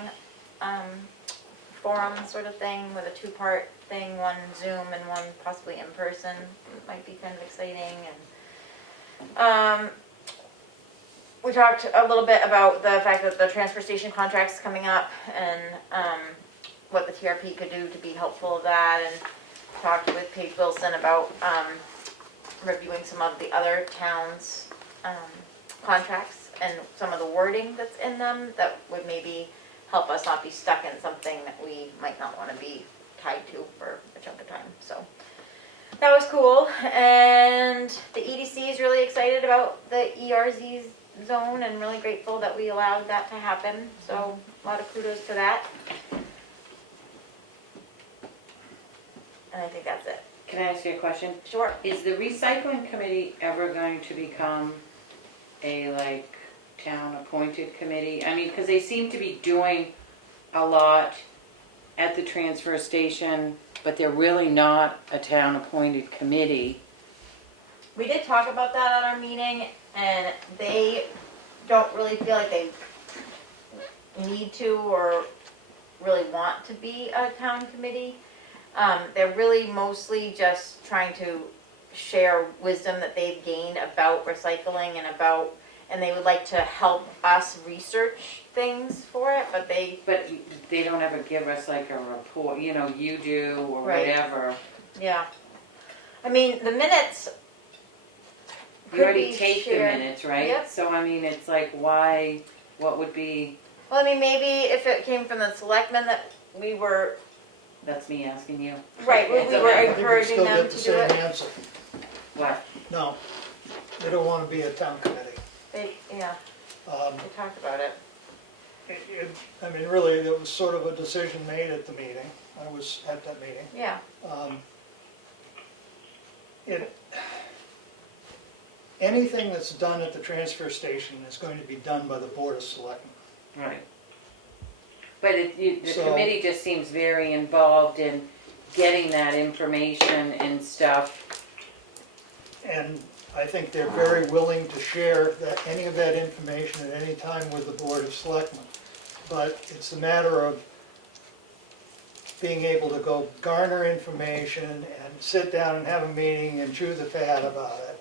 forum sort of thing with a two-part thing, one Zoom and one possibly in person. It might be kind of exciting. And we talked a little bit about the fact that the transfer station contract's coming up and what the TRP could do to be helpful of that, and talked with Paige Wilson about reviewing some of the other towns' contracts and some of the wording that's in them that would maybe help us not be stuck in something that we might not want to be tied to for a chunk of time. So that was cool. And the EDC is really excited about the ERZ zone and really grateful that we allowed that to happen. So a lot of kudos to that. And I think that's it. Can I ask you a question? Sure. Is the recycling committee ever going to become a town appointed committee? I mean, because they seem to be doing a lot at the transfer station, but they're really not a town appointed committee. We did talk about that at our meeting, and they don't really feel like they need to or really want to be a town committee. They're really mostly just trying to share wisdom that they've gained about recycling and they would like to help us research things for it, but they don't ever give us a report, you do or Right. whatever. Yeah. I mean, the minutes You already be take shared. the minutes, right? Yep. So I mean, it's why, what would be, Well, I mean, maybe if it came from the selectmen that we were, That's me asking you. right, we were I think we encouraging still them get the to do same it. answer. What? No, they don't wanna be a town committee. Yeah, Um, we talked about it. I mean, really, it was sort of a decision made at the meeting. I was at that meeting. Yeah, Anything that's done at the transfer station is going to be done by the Board of Selectmen. Right. But the So- committee just seems very involved in getting that information and stuff. And I think they're very willing to share any of that information at any time with the Board of Selectmen. But it's a matter of being able to go garner information and sit down and have a meeting and chew the fat about it.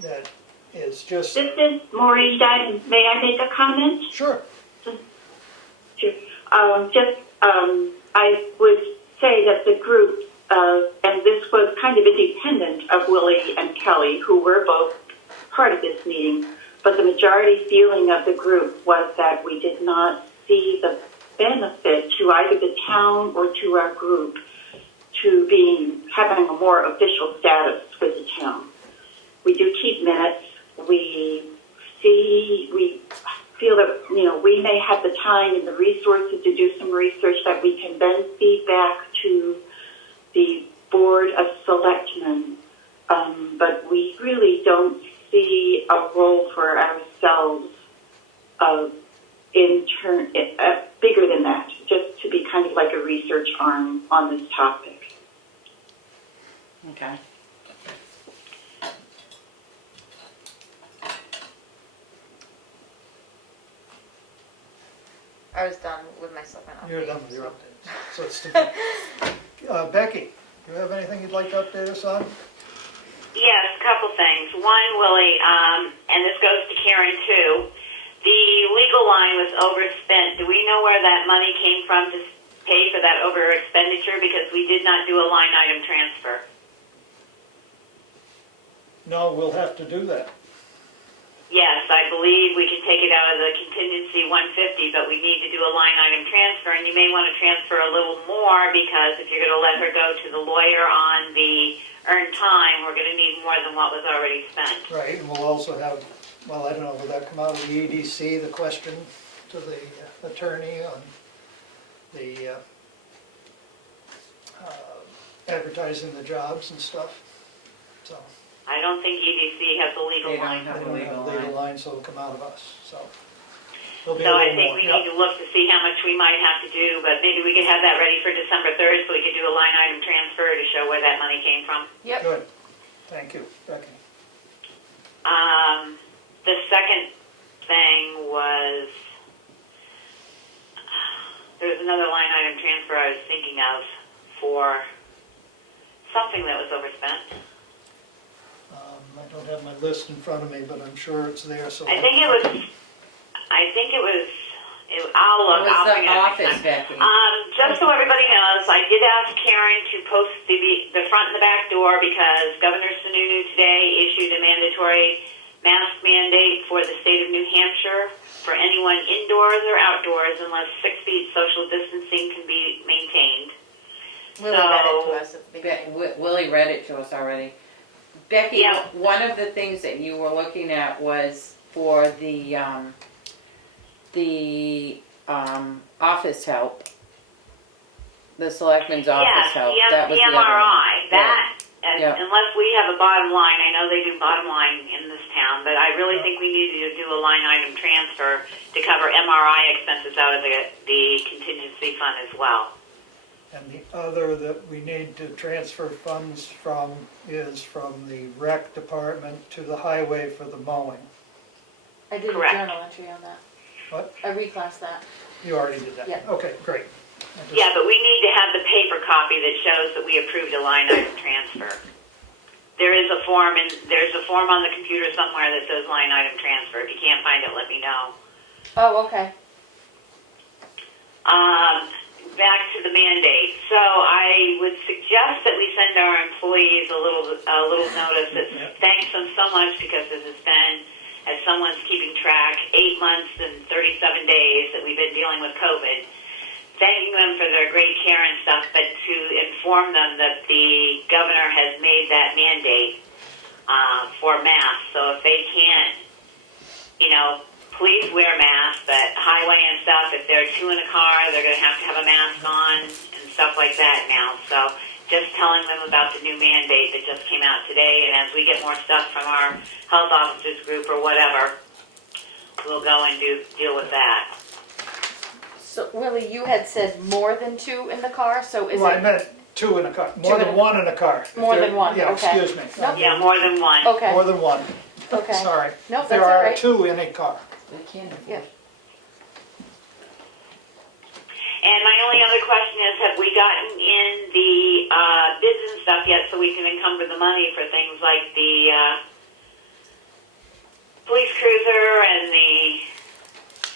That is just, This is Maureen Diamond. May I make a comment? sure, Sure. I would say that the group, and this was kind of independent of Willie and Kelly, who were both part of this meeting, but the majority feeling of the group was that we did not see the benefit to either the town or to our group to having a more official status with the town. We do keep minutes. We feel that, we may have the time and the resources to do some research that we can then feed back to the Board of Selectmen. But we really don't see a role for ourselves bigger than that, just to be kind of like a research arm on this topic. Okay. I was done with my selectmen updates. you're done with your updates. So it's different. Becky, do you have anything you'd like to update us on? Yes, a couple things. One, Willie, and this goes to Karen too. The legal line was overspent. Do we know where that money came from to pay for that over expenditure? Because we did not do a line item transfer. No, we'll have to do that. Yes, I believe we can take it out of the contingency 150, but we need to do a line item transfer, and you may want to transfer a little more because if you're going to let her go to the lawyer on the earned time, we're going to need more than what was already spent. Right, and we'll also have, well, I don't know, will that come out of the EDC, the question to the attorney on the advertising the jobs and stuff, so. I don't think EDC has a legal They line. don't have They a don't legal have a legal line. line, so it'll come out of us, so. There'll be a So I little think more. we Yep. need to look to see how much we might have to do, but maybe we could have that ready for December 3rd so we could do a line item transfer to show where that money came from. Yep. Good, thank you, Becky. The second thing was, there was another line item transfer I was thinking of for something that was overspent. I don't have my list in front of me, but I'm sure it's there, so. I think it was, I'll look, It was I'll the bring it up office, next time. Becky. Just so everybody knows, I did ask Karen to post the front and the back door because Governor Sununu today issued a mandatory mask mandate for the state of New Hampshire for anyone indoors or outdoors unless 6 feet social distancing can be maintained. Willie read it to us at the beginning. Willie read it to us already. Becky, Yeah. one of the things that you were looking at was for the office help, the selectman's office help. That was the the other one. MRI. That, Yeah. unless we have a bottom line, I know they do bottom line in this town, but I really think we need to do a line item transfer to cover MRI expenses out of the contingency fund as well. And the other that we need to transfer funds from is from the rec department to the highway for the mowing. I did Correct. a journal entry on that. What? I reclassed that. You already did that? Yeah. Okay, great. Yeah, but we need to have the paper copy that shows that we approved a line item transfer. There's a form on the computer somewhere that says line item transfer. If you can't find it, let me know. Oh, okay. Back to the mandate. So I would suggest that we send our employees a little notice that thanks them so much because this has been as someone's keeping track, 8 months and 37 days that we've been dealing with COVID, thanking them for their great care and stuff, but to inform them that the governor has made that mandate for masks. So if they can't, please wear masks, but highway and stuff, if there are two in a car, they're going to have a mask on and stuff like that now. So just telling them about the new mandate that just came out today, and as we get more stuff from our health officers group or whatever, we'll go and deal with that. So Willie, you had said more than 2 in the car, so is Well, I it meant 2 in a car, more Two than in- 1 in a car. If More there- than one, Yeah, okay. excuse me. Nope. Yeah, more than one. okay? More than 1, Okay. sorry. Nope, If there that's all are right. 2 in a car. They can't afford. Yeah. And my only other question is, have we gotten in the bids and stuff yet so we can encumber the money for things like the police cruiser and the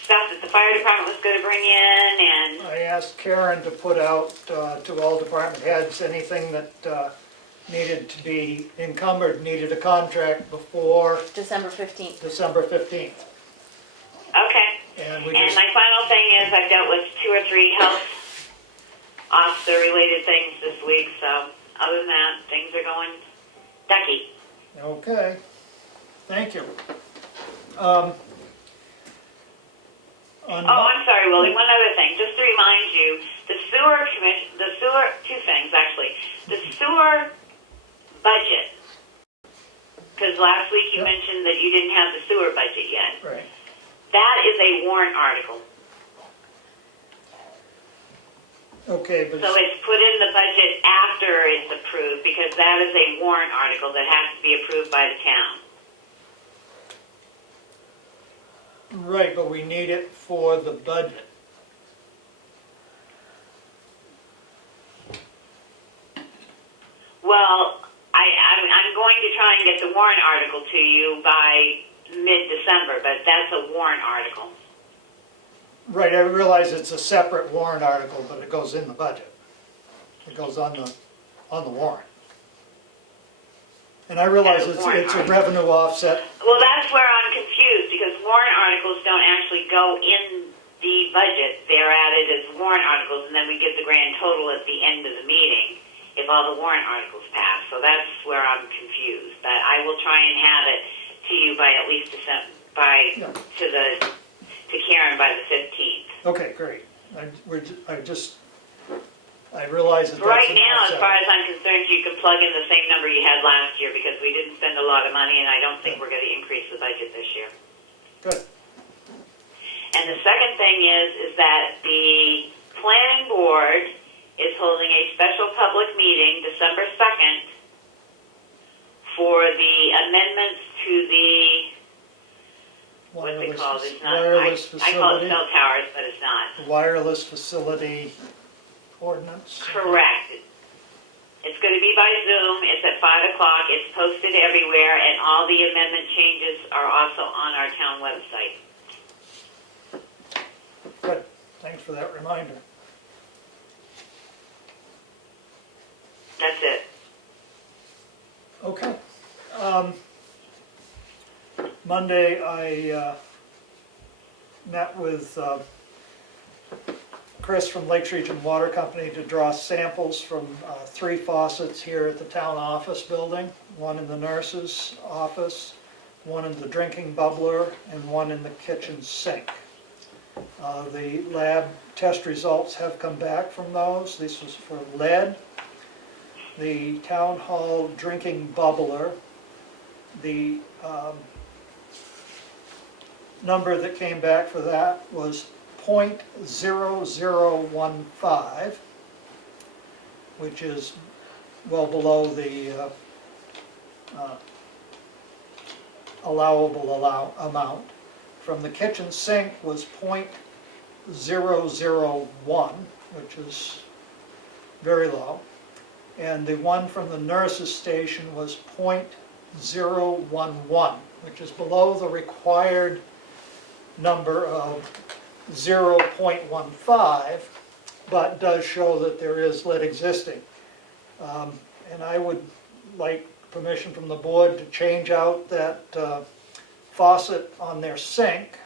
stuff that the fire department was going to bring in? And I asked Karen to put out to all department heads, anything that needed to be encumbered, needed a contract before December 15th. December 15th. okay. And we And just, my final thing is, I've dealt with 2 or 3 health officer related things this week. So other than that, things are going ducky. okay, thank you. Oh, I'm sorry, Willie. One other thing, just to remind you, the sewer commission, 2 things actually. The sewer budget, because last week you Yep. mentioned that you didn't have the sewer budget yet. Right, That is a warrant article. okay, but So it's put in the budget after it's approved, because that is a warrant article that has to be approved by the town. right, but we need it for the budget. Well, I'm going to try and get the warrant article to you by mid-December, but that's a warrant article. Right, I realize it's a separate warrant article, but it goes in the budget. It goes on the warrant. And I realize As a it's warrant a revenue offset. Well, that's where I'm confused, because warrant articles don't actually go in the budget. They're added as warrant articles, and then we get the grand total at the end of the meeting if all the warrant articles pass. So that's where I'm confused. But I will try and have it to you by at least Yeah. to Karen by the 15th. Okay, great. I realize that that's Right an now, as offset. far as I'm concerned, you can plug in the same number you had last year, because we didn't spend a lot of money, and I don't think we're going to increase the budget this year. Good, And the second thing is that the planning board is holding a special public meeting December 2nd for the amendments to the, what's it called? It's not, wireless I call it facility, cell towers, but it's not. wireless facility ordinance. Correct. It's going to be by Zoom. It's at 5 o'clock. It's posted everywhere, and all the amendment changes are also on our town website. Good, thanks for that reminder. That's it. Okay. Monday, I met with Chris from Lakes Region Water Company to draw samples from 3 faucets here at the town office building, 1 in the nurse's office, 1 in the drinking bubbler, and 1 in the kitchen sink. The lab test results have come back from those. This was for lead. The town hall drinking bubbler, the number that came back for that was .0015, which is well below the allowable amount. From the kitchen sink was .001, which is very low. And the one from the nurse's station was .011, which is below the required number of 0.15, but does show that there is lead existing. And I would like permission from the board to change out that faucet on their sink,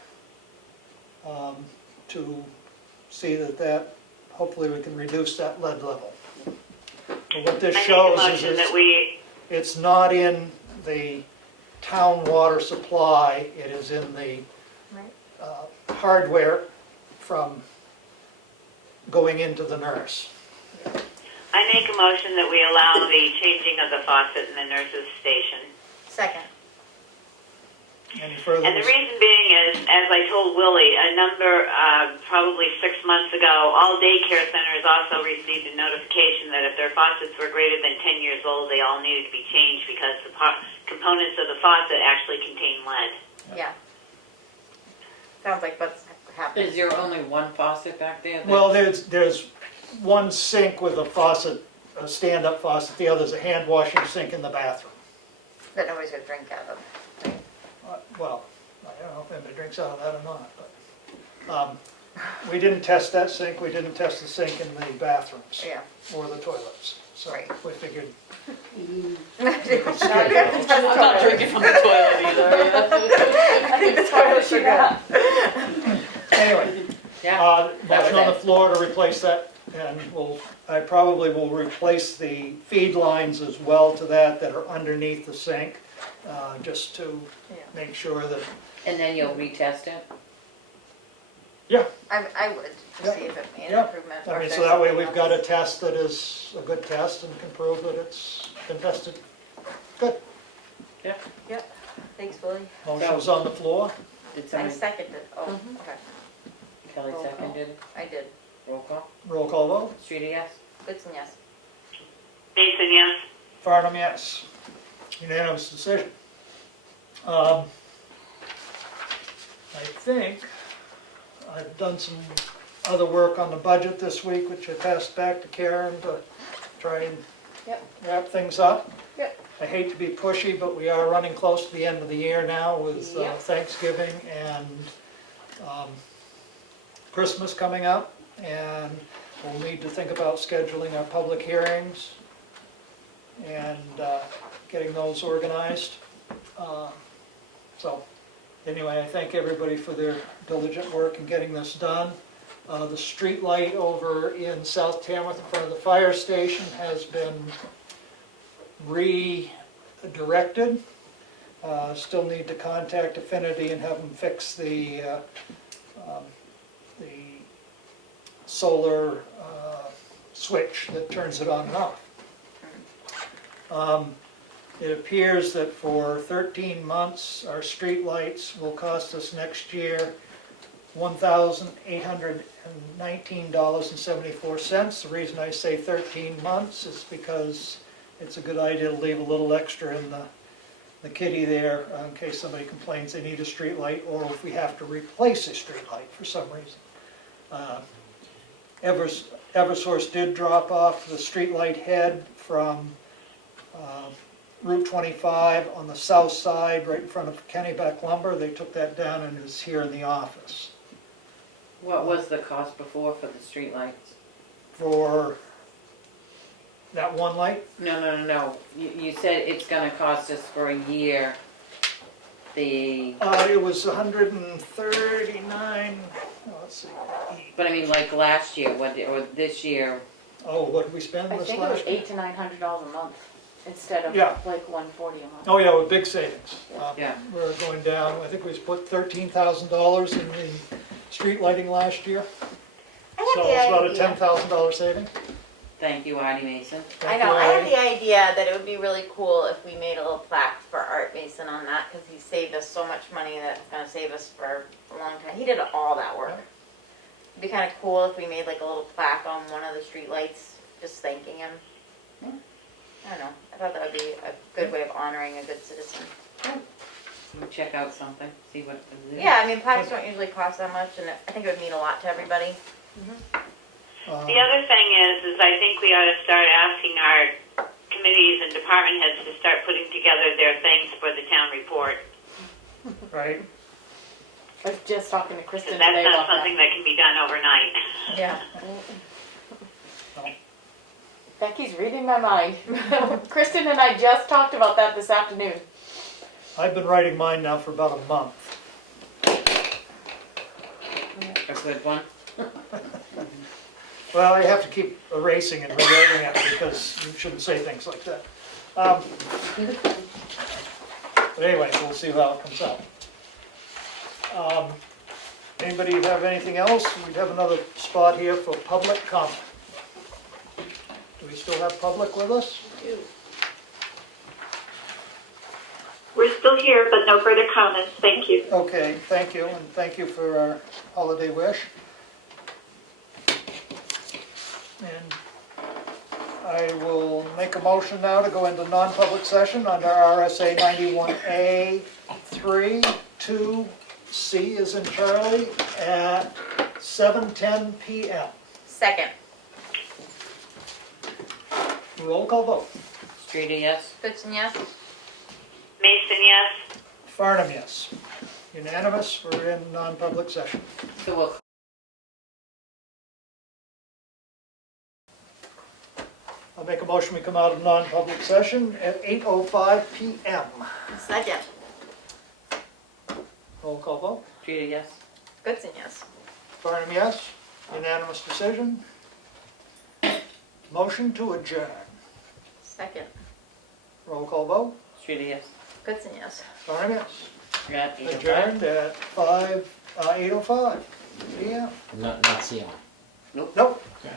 to see that hopefully we can reduce that lead level. But what this I make a shows is motion that we, it's not in the town water supply, it is in the Right. hardware from going into the nurse. I make a motion that we allow the changing of the faucet in the nurse's station. Second. Any further? And the reason being is, as I told Willie, probably 6 months ago, all daycare centers also received a notification that if their faucets were greater than 10 years old, they all needed to be changed because the components of the faucet actually contain lead. Yeah. Sounds like what's happening. Is there only one faucet back there? Well, there's one sink with a faucet, a stand-up faucet, the other's a hand washing sink in the bathroom. That nobody's gonna drink out of. Right? Well, I don't know if anybody drinks out of that or not, but we didn't test that sink, we didn't test the sink in the bathrooms Yeah. or the toilets. So Right. we figured, I'm not drinking from the toilet either. I think the toilets are good. anyway, Yeah, that motion was on the it. floor to replace that, and I probably will replace the feed lines as well to that are underneath the sink, just to Yeah. make sure that, And then you'll retest it? yeah, I would, to Yeah. see if it made an Yeah. improvement. I or mean, if so there's that way something we've got a else. test that is a good test and can prove that it's been tested. Good. Yep. Thanks, Willie. Motion's on the floor. Did I somebody, seconded. Oh, okay. Kelly Roll call. seconded it? I did. Roll call? Roll call vote. Streeter, yes? Goodson, yes. Mason, yes? Farnham, yes. Unanimous decision. I think I've done some other work on the budget this week, which I passed back to Karen to try and Yep. wrap things up. Yep. I hate to be pushy, but we are running close to the end of the year now with Yep. Thanksgiving and Christmas coming up, and we'll need to think about scheduling our public hearings and getting those organized. So, anyway, I thank everybody for their diligent work in getting this done. The street light over in South Tamworth in front of the fire station has been redirected. Still need to contact Affinity and have them fix the solar switch that turns it on and off. It appears that for 13 months, our street lights will cost us next year $1,819.74. The reason I say 13 months is because it's a good idea to leave a little extra in the kitty there in case somebody complains they need a street light, or if we have to replace a street light for some reason. Eversource did drop off the street light head from Route 25 on the south side, right in front of Kennebec Lumber. They took that down and is here in the office. What was the cost before for the streetlights? For that one light, No. You said it's gonna cost us for a year, the, it was 139, let's see. But I mean, like last year, or this year, Oh, what did we spend I this think it was last year? $800 to $900 a month instead of Yeah. like $140 a month. Oh, yeah, with big savings. Yeah. We're going down, I think we put $13,000 in the street lighting last year. I So had it's about a the idea. $10,000 saving. thank you, Artie Mason. I know, I had the idea that it would be really cool if we made a little plaque for Art Mason on that, because he saved us so much money that it's gonna save us for a long time. He did all that work. It'd be kinda cool if we made like a little plaque on one of the street lights, just thanking him. I don't know, I thought that would be a good way of honoring a good citizen. We'll check out something, see what it is. Yeah, I mean, plaques don't usually cost that much, and I think it would mean a lot to everybody. The other thing is I think we ought to start asking our committees and department heads to start putting together their things for the town report. Right? I was just talking to Kristen Because today that's not about something that. that can be done overnight. Yeah. Becky's reading my mind. Kristen and I just talked about that this afternoon. I've been writing mine now for about a month. A good one. Well, I have to keep erasing and rewriting it because you shouldn't say things like that. But anyway, we'll see how it comes out. Anybody have anything else? We have another spot here for public comment. Do we still have public with us? We're still here, but no further comments. Thank you. Okay, thank you, and thank you for our holiday wish. And I will make a motion now to go into non-public session under RSA 91A 3, 2C as in Charlie, at 7:10 PM. Second. Roll call vote. Streeter, yes? Goodson, yes? Mason, yes. Farnham, yes. Unanimous, we're in non-public session. So we'll I'll make a motion, we come out of non-public session at 8:05 PM. Second. Roll call vote. Streeter, yes? Goodson, yes? Farnham, yes. Unanimous decision. Motion to adjourn. Second. Roll call vote. Streeter, yes? Goodson, yes? Farnham, yes. You're at 8:05? Adjourned at 8:05 PM. Not CI. Nope. Okay.